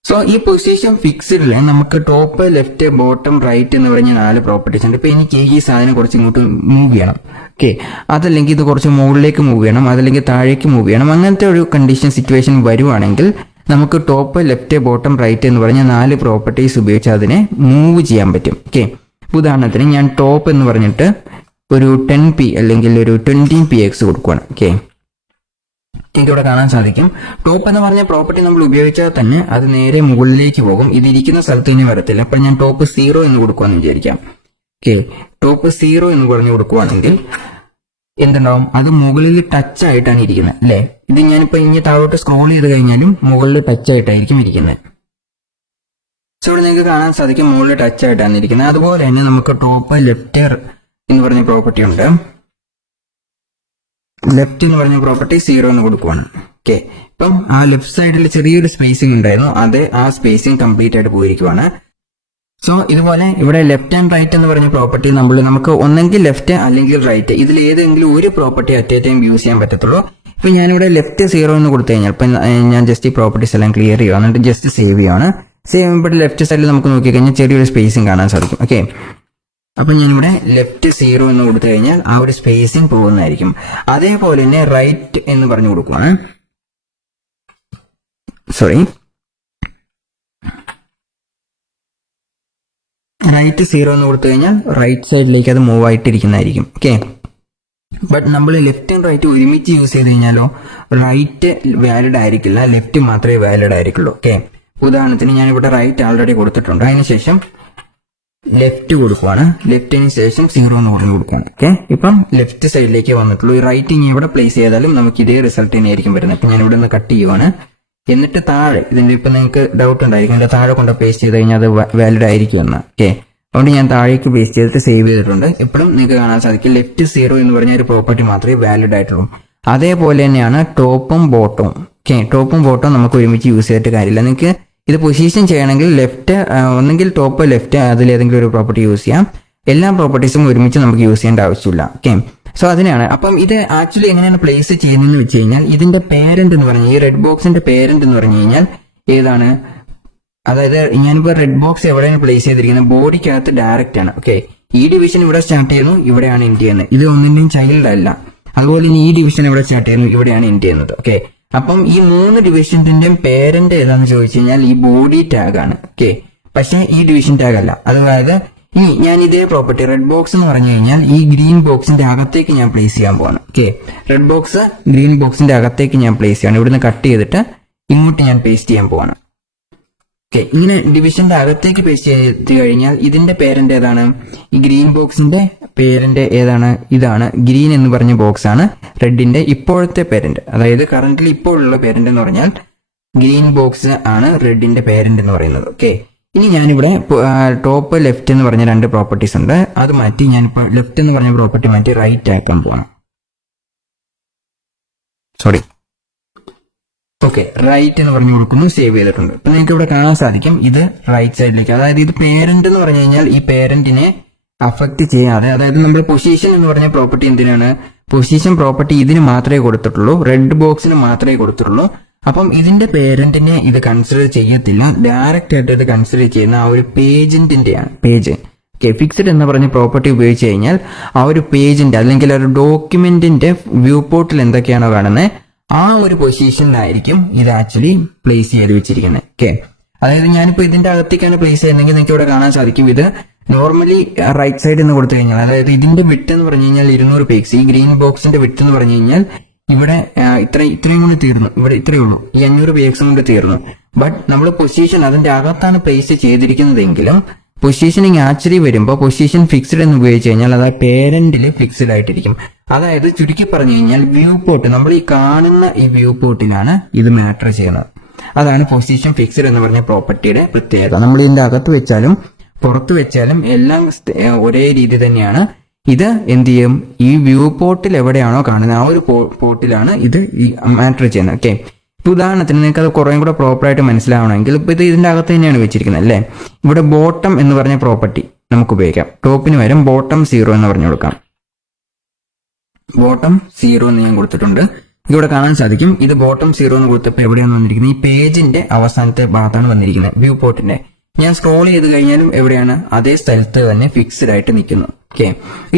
സോ ഈ പൊസിഷൻ ഫിക്സ്ഡിൽ നമുക്ക് ടോപ്പ്, ലെഫ്റ്റ്, ബോട്ടം, റൈറ്റ് എന്ന് പറഞ്ഞ 4 പ്രോപ്പർട്ടീസ് ഉണ്ട്. ഇപ്പൊ എനിക്ക് ഈ സാധനം കുറച്ച് ഇങ്ങോട്ട് മൂവ് ചെയ്യണം. ഓക്കെ, അതല്ലെങ്കിൽ ഇത് കുറച്ച് മുകളിലേക്ക് മൂവ് ചെയ്യണം, അതല്ലെങ്കിൽ താഴേക്ക് മൂവ് ചെയ്യണം. അങ്ങനത്തെ ഒരു കണ്ടീഷൻ സിറ്റുവേഷൻ വരുവാണെങ്കിൽ നമുക്ക് ടോപ്പ്, ലെഫ്റ്റ്, ബോട്ടം, റൈറ്റ് എന്ന് പറഞ്ഞ 4 പ്രോപ്പർട്ടീസ് ഉപയോഗിച്ച് അതിനെ മൂവ് ചെയ്യാൻ പറ്റും. ഓക്കെ, ഉദാഹരണത്തിന് ഞാൻ ടോപ്പ് എന്ന് പറഞ്ഞിട്ട് ഒരു 10p അല്ലെങ്കിൽ ഒരു 20px കൊടുക്കുകയാണ്. ഓക്കെ, എനിക്ക് ഇവിടെ കാണാൻ സാധിക്കും ടോപ്പ് എന്ന് പറഞ്ഞ പ്രോപ്പർട്ടി നമ്മൾ ഉപയോഗിച്ചാൽ തന്നെ അത് നേരെ മുകളിലേക്ക് പോകും. ഇതിരിക്കുന്ന സ്ഥലത്ത് തന്നെ വരത്തില്ല. അപ്പൊ ഞാൻ ടോപ്പ് 0 എന്ന് കൊടുക്കുവാന്ന് വിചാരിക്കാം. ഓക്കെ, ടോപ്പ് 0 എന്ന് പറഞ്ഞു കൊടുക്കുവാണെങ്കിൽ എന്തുണ്ടാവും, അത് മുകളിൽ ടച്ച് ആയിട്ടാണ് ഇരിക്കുന്നത് അല്ലെ. ഇത് ഞാനിപ്പോ ഇനി താഴോട്ട് സ്ക്രോൾ ചെയ്ത് കഴിഞ്ഞാലും മുകളിൽ ടച്ച് ആയിട്ടായിരിക്കും ഇരിക്കുന്നത്. സോ ഇവിടെ നിങ്ങൾക്ക് കാണാൻ സാധിക്കും മുകളിൽ ടച്ച് ആയിട്ടാണ് ഇരിക്കുന്നത്. അതുപോലെ തന്നെ നമുക്ക് ടോപ്പ്, ലെഫ്റ്റ് എന്ന് പറഞ്ഞ പ്രോപ്പർട്ടി ഉണ്ട്. ലെഫ്റ്റ് എന്ന് പറഞ്ഞ പ്രോപ്പർട്ടി 0 എന്ന് കൊടുക്കുവാണ്. ഓക്കെ, ഇപ്പം ആ ലെഫ്റ്റ് സൈഡിൽ ചെറിയൊരു സ്പേസിംഗ് ഉണ്ടായിരുന്നു, അത് ആ സ്പേസിംഗ് കംപ്ലീറ്റ് ആയിട്ട് പോയിരിക്കുവാണ്. സോ ഇതുപോലെ ഇവിടെ ലെഫ്റ്റ് ആൻഡ് റൈറ്റ് എന്ന് പറഞ്ഞ പ്രോപ്പർട്ടി നമുക്ക് ഒന്നെങ്കിൽ ലെഫ്റ്റ് അല്ലെങ്കിൽ റൈറ്റ് ഇതിൽ ഏതെങ്കിലും ഒരു property at A time use ചെയ്യാൻ പറ്റത്തുള്ളൂ. ഇപ്പൊ ഞാനിവിടെ ലെഫ്റ്റ് 0 എന്ന് കൊടുത്തു കഴിഞ്ഞാൽ ഇപ്പൊ ഞാൻ ജസ്റ്റ് ഈ പ്രോപ്പർട്ടീസ് എല്ലാം ക്ലിയർ ചെയ്യുക, എന്നിട്ട് ജസ്റ്റ് സേവ് ചെയ്യാണ്. സേവ് ചെയ്യുമ്പോൾ ലെഫ്റ്റ് സൈഡിൽ നമുക്ക് നോക്കിക്കഴിഞ്ഞാൽ ചെറിയൊരു സ്പേസിംഗ് കാണാൻ സാധിക്കും. ഓക്കെ, അപ്പൊ ഞാനിവിടെ ലെഫ്റ്റ് 0 എന്ന് കൊടുത്തു കഴിഞ്ഞാൽ ആ ഒരു സ്പേസിംഗ് പോകുന്നതായിരിക്കും. അതേപോലെ തന്നെ റൈറ്റ് എന്ന് പറഞ്ഞു കൊടുക്കുവാണ്. സോറി, റൈറ്റ് 0 എന്ന് കൊടുത്തു കഴിഞ്ഞാൽ റൈറ്റ് സൈഡിലേക്ക് അത് മൂവ് ആയിട്ടിരിക്കുന്നതായിരിക്കും. ഓക്കെ, ബട്ട് നമ്മൾ ലെഫ്റ്റ് ആൻഡ് റൈറ്റ് ഒരുമിച്ച് യൂസ് ചെയ്ത് കഴിഞ്ഞാലോ റൈറ്റ് വാലിഡ് ആയിരിക്കില്ല, ലെഫ്റ്റ് മാത്രമേ വാലിഡ് ആയിരിക്കുള്ളൂ. ഓക്കെ, ഉദാഹരണത്തിന് ഞാനിവിടെ റൈറ്റ് ആൾറെഡി കൊടുത്തിട്ടുണ്ട്. അതിനുശേഷം ലെഫ്റ്റ് കൊടുക്കുവാണ്. ലെഫ്റ്റിന് ശേഷം 0 എന്ന് പറഞ്ഞു കൊടുക്കുകയാണ്. ഓക്കെ, ഇപ്പം ലെഫ്റ്റ് സൈഡിലേക്ക് വന്നിട്ടുള്ളൂ. ഈ റൈറ്റ് ഇനി എവിടെ പ്ലേസ് ചെയ്താലും നമുക്ക് ഇതേ റിസൾട്ട് തന്നെയായിരിക്കും വരുന്നത്. ഇപ്പൊ ഞാൻ ഇവിടെ നിന്ന് കട്ട് ചെയ്യുവാണ്. എന്നിട്ട് താഴെ ഇതിന്റെ ഇപ്പൊ നിങ്ങൾക്ക് ഡൗട്ട് ഉണ്ടായിരിക്കും ഇതിന്റെ താഴെ കൊണ്ട് പേസ്റ്റ് ചെയ്ത് കഴിഞ്ഞാൽ അത് വാലിഡ് ആയിരിക്കും എന്ന്. ഓക്കെ, അതുകൊണ്ട് ഞാൻ താഴേക്ക് പേസ്റ്റ് ചെയ്തിട്ട് സേവ് ചെയ്തിട്ടുണ്ട്. എപ്പോഴും നിങ്ങൾക്ക് കാണാൻ സാധിക്കും ലെഫ്റ്റ് 0 എന്ന് പറഞ്ഞ ഒരു പ്രോപ്പർട്ടി മാത്രമേ വാലിഡ് ആയിട്ടുള്ളൂ. അതേപോലെ തന്നെയാണ് ടോപ്പും ബോട്ടവും. ഓക്കെ, ടോപ്പും ബോട്ടവും നമുക്ക് ഒരുമിച്ച് യൂസ് ചെയ്തിട്ട് കാര്യമില്ല. നിങ്ങൾക്ക് ഇത് പൊസിഷൻ ചെയ്യണമെങ്കിൽ ലെഫ്റ്റ് ഒന്നെങ്കിൽ ടോപ്പ്, ലെഫ്റ്റ് അതിലേതെങ്കിലും ഒരു പ്രോപ്പർട്ടി യൂസ് ചെയ്യാം. എല്ലാ പ്രോപ്പർട്ടീസും ഒരുമിച്ച് നമുക്ക് യൂസ് ചെയ്യേണ്ട ആവശ്യമില്ല. ഓക്കെ, സോ അതിനാണ്. അപ്പം ഇത് ആക്ച്വലി എങ്ങനെയാണ് പ്ലേസ് ചെയ്യുന്നതെന്ന് വെച്ച് കഴിഞ്ഞാൽ ഇതിന്റെ പേരന്റ് എന്ന് പറഞ്ഞാൽ ഈ റെഡ് ബോക്സിന്റെ പേരന്റ് എന്ന് പറഞ്ഞു കഴിഞ്ഞാൽ ഏതാണ്, അതായത് ഞാനിപ്പോ റെഡ് ബോക്സ് എവിടെയാണ് പ്ലേസ് ചെയ്തിരിക്കുന്നത്, ബോഡിക്കകത്ത് ഡയറക്റ്റ് ആണ്. ഓക്കെ, ഈ ഡിവിഷൻ ഇവിടെ സ്റ്റാർട്ട് ചെയ്യുന്നു, ഇവിടെയാണ് എൻഡ് ചെയ്യുന്നത്. ഇത് ഒന്നിന്റെയും ചൈൽഡ് അല്ല. അതുപോലെ ഈ ഡിവിഷൻ എവിടെ സ്റ്റാർട്ട് ചെയ്യുന്നു, ഇവിടെയാണ് എൻഡ് ചെയ്യുന്നത്. ഓക്കെ, അപ്പം ഈ 3 ഡിവിഷന്റെയും പേരന്റ് ഏതാണെന്ന് ചോദിച്ചു കഴിഞ്ഞാൽ ഈ ബോഡി ടാഗ് ആണ്. ഓക്കെ, പക്ഷേ ഈ ഡിവിഷൻ ടാഗ് അല്ല. അതായത് ഇനി ഞാൻ ഇതേ പ്രോപ്പർട്ടി റെഡ് ബോക്സ് എന്ന് പറഞ്ഞു കഴിഞ്ഞാൽ ഈ ഗ്രീൻ ബോക്സിന്റെ അകത്തേക്ക് ഞാൻ പ്ലേസ് ചെയ്യാൻ പോവാണ്. ഓക്കെ, റെഡ് ബോക്സ് ഗ്രീൻ ബോക്സിന്റെ അകത്തേക്ക് ഞാൻ പ്ലേസ് ചെയ്യാണ്. ഇവിടുന്ന് കട്ട് ചെയ്തിട്ട് ഇങ്ങോട്ട് ഞാൻ പേസ്റ്റ് ചെയ്യാൻ പോവാണ്. ഓക്കെ, ഇങ്ങനെ ഡിവിഷന്റെ അകത്തേക്ക് പേസ്റ്റ് ചെയ്ത് കഴിഞ്ഞാൽ ഇതിന്റെ പേരന്റ് ഏതാണ്? ഈ ഗ്രീൻ ബോക്സിന്റെ പേരന്റ് ഏതാണ്? ഇതാണ് ഗ്രീൻ എന്ന് പറഞ്ഞ ബോക്സ് ആണ് റെഡിന്റെ ഇപ്പോഴത്തെ പേരന്റ്. അതായത് കറന്റ്ലി ഇപ്പോഴുള്ള പേരന്റ് എന്ന് പറഞ്ഞാൽ ഗ്രീൻ ബോക്സ് ആണ് റെഡിന്റെ പേരന്റ് എന്ന് പറയുന്നത്. ഓക്കെ, ഇനി ഞാനിവിടെ ടോപ്പ് ലെഫ്റ്റ് എന്ന് പറഞ്ഞ 2 പ്രോപ്പർട്ടീസ് ഉണ്ട്. അത് മാറ്റി ഞാനിപ്പോ ലെഫ്റ്റ് എന്ന് പറഞ്ഞ പ്രോപ്പർട്ടി മാറ്റി റൈറ്റ് ആക്കാൻ പോകണം. സോറി, ഓക്കെ, റൈറ്റ് എന്ന് പറഞ്ഞു കൊടുക്കുന്നു, സേവ് ചെയ്തിട്ടുണ്ട്. ഇപ്പൊ നിങ്ങൾക്ക് ഇവിടെ കാണാൻ സാധിക്കും ഇത് റൈറ്റ് സൈഡിലേക്ക്, അതായത് ഇത് പേരന്റ് എന്ന് പറഞ്ഞു കഴിഞ്ഞാൽ ഈ പേരന്റിനെ അഫക്ട് ചെയ്യാതെ, അതായത് നമ്മൾ പൊസിഷൻ എന്ന് പറഞ്ഞ പ്രോപ്പർട്ടി എന്തിനാണ്? പൊസിഷൻ പ്രോപ്പർട്ടി ഇതിന് മാത്രമേ കൊടുത്തിട്ടുള്ളൂ, റെഡ് ബോക്സിന് മാത്രമേ കൊടുത്തിട്ടുള്ളൂ. അപ്പം ഇതിന്റെ പേരന്റിനെ ഇത് കൺസിഡർ ചെയ്യത്തില്ല, ഡയറക്റ്റ് ആയിട്ട് ഇത് കൺസിഡർ ചെയ്യുന്ന ആ ഒരു പേജിന്റെയാണ് പേജ്. ഓക്കെ, ഫിക്സഡ് എന്ന് പറഞ്ഞ പ്രോപ്പർട്ടി ഉപയോഗിച്ച് കഴിഞ്ഞാൽ ആ ഒരു പേജിന്റെ അല്ലെങ്കിൽ ഒരു ഡോക്യുമെന്റിന്റെ വ്യൂ പോർട്ടിൽ എന്തൊക്കെയാണോ കാണുന്നത് ആ ഒരു പൊസിഷനിലായിരിക്കും ഇത് ആക്ച്വലി പ്ലേസ് ചെയ്ത് വെച്ചിരിക്കുന്നത്. ഓക്കെ, അതായത് ഞാനിപ്പോ ഇതിന്റെ അകത്തേക്കാണ് പ്ലേസ് ചെയ്യുന്നതെങ്കിൽ നിങ്ങൾക്ക് ഇവിടെ കാണാൻ സാധിക്കും ഇത് നോർമലി റൈറ്റ് സൈഡ് എന്ന് കൊടുത്തു കഴിഞ്ഞാൽ, അതായത് ഇതിന്റെ വിട്ട് എന്ന് പറഞ്ഞു കഴിഞ്ഞാൽ 200 px, ഈ ഗ്രീൻ ബോക്സിന്റെ വിട്ട് എന്ന് പറഞ്ഞു കഴിഞ്ഞാൽ ഇവിടെ ഇത്രയും കൊണ്ട് തീർന്നു, ഇവിടെ ഇത്രയേ ഉള്ളൂ, ഈ 500 px കൊണ്ട് തീർന്നു. ബട്ട് നമ്മൾ പൊസിഷൻ അതിന്റെ അകത്താണ് പ്ലേസ് ചെയ്തിരിക്കുന്നതെങ്കിലും പൊസിഷനിങ് ആക്ച്വലി വരുമ്പോൾ പൊസിഷൻ ഫിക്സ്ഡ് എന്ന് ഉപയോഗിച്ച് കഴിഞ്ഞാൽ അത് പേരന്റിൽ ഫിക്സ്ഡ് ആയിട്ടിരിക്കും. അതായത് ചുരുക്കി പറഞ്ഞു കഴിഞ്ഞാൽ വ്യൂ പോർട്ട്, നമ്മൾ ഈ കാണുന്ന ഈ വ്യൂ പോർട്ടിലാണ് ഇത് മാറ്റർ ചെയ്യുന്നത്. അതാണ് പൊസിഷൻ ഫിക്സ്ഡ് എന്ന് പറഞ്ഞ പ്രോപ്പർട്ടിയുടെ പ്രത്യേകത. നമ്മൾ ഇതിന്റെ അകത്ത് വെച്ചാലും പുറത്ത് വെച്ചാലും എല്ലാം ഒരേ രീതി തന്നെയാണ്. ഇത് എന്ത് ചെയ്യും? ഈ വ്യൂ പോർട്ടിൽ എവിടെയാണോ കാണുന്നത് ആ ഒരു പോർട്ടിലാണ് ഇത് മാറ്റർ ചെയ്യുന്നത്. ഓക്കെ, ഉദാഹരണത്തിന് നിങ്ങൾക്ക് അത് കുറേ കൂടെ പ്രോപ്പറായിട്ട് മനസ്സിലാവണമെങ്കിൽ ഇപ്പൊ ഇത് ഇതിന്റെ അകത്ത് തന്നെയാണ് വെച്ചിരിക്കുന്നത് അല്ലേ. ഇവിടെ ബോട്ടം എന്ന് പറഞ്ഞ പ്രോപ്പർട്ടി നമുക്ക് ഉപയോഗിക്കാം. ടോപ്പിന് വരും ബോട്ടം 0 എന്ന് പറഞ്ഞു കൊടുക്കാം. ബോട്ടം 0 എന്ന് ഞാൻ കൊടുത്തിട്ടുണ്ട്. ഇവിടെ കാണാൻ സാധിക്കും ഇത് ബോട്ടം 0 എന്ന് കൊടുത്തപ്പോൾ എവിടെയാണ് വന്നിരിക്കുന്നത്? ഈ പേജിന്റെ അവസാനത്തെ ഭാഗത്താണ് വന്നിരിക്കുന്നത്, വ്യൂ പോർട്ടിന്റെ. ഞാൻ സ്ക്രോൾ ചെയ്ത് കഴിഞ്ഞാലും എവിടെയാണ്? അതേ സ്ഥലത്ത് തന്നെ ഫിക്സ്ഡ് ആയിട്ട് നിൽക്കുന്നു. ഓക്കെ,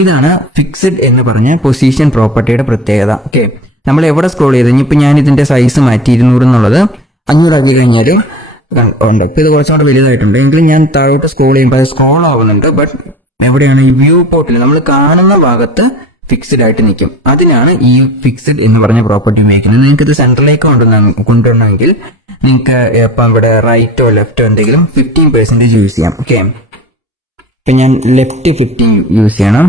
ഇതാണ് ഫിക്സ്ഡ് എന്ന് പറഞ്ഞ പൊസിഷൻ പ്രോപ്പർട്ടിയുടെ പ്രത്യേകത. ഓക്കെ, നമ്മൾ എവിടെ സ്ക്രോൾ ചെയ്ത് ഇനിയിപ്പോ ഞാൻ ഇതിന്റെ സൈസ് മാറ്റി 200 എന്നുള്ളത് 500 ആക്കി കഴിഞ്ഞാലും ഉണ്ട്. ഇപ്പൊ ഇത് കുറച്ചുകൂടെ വലുതായിട്ടുണ്ട് എങ്കിലും ഞാൻ താഴോട്ട് സ്ക്രോൾ ചെയ്യുമ്പോൾ അത് സ്ക്രോൾ ആവുന്നുണ്ട്. ബട്ട് എവിടെയാണ്? ഈ വ്യൂ പോർട്ടിൽ നമ്മൾ കാണുന്ന ഭാഗത്ത് ഫിക്സ്ഡ് ആയിട്ട് നിൽക്കും. അതിനാണ് ഈ ഫിക്സ്ഡ് എന്ന് പറഞ്ഞ പ്രോപ്പർട്ടി ഉപയോഗിക്കുന്നത്. നിങ്ങൾക്ക് ഇത് സെന്ററിലേക്ക് കൊണ്ടുവരണമെങ്കിൽ നിങ്ങൾക്ക് ഇപ്പം ഇവിടെ റൈറ്റോ ലെഫ്റ്റോ എന്തെങ്കിലും 15% യൂസ് ചെയ്യാം. ഓക്കെ, ഇപ്പൊ ഞാൻ ലെഫ്റ്റ് 15 യൂസ് ചെയ്യണം.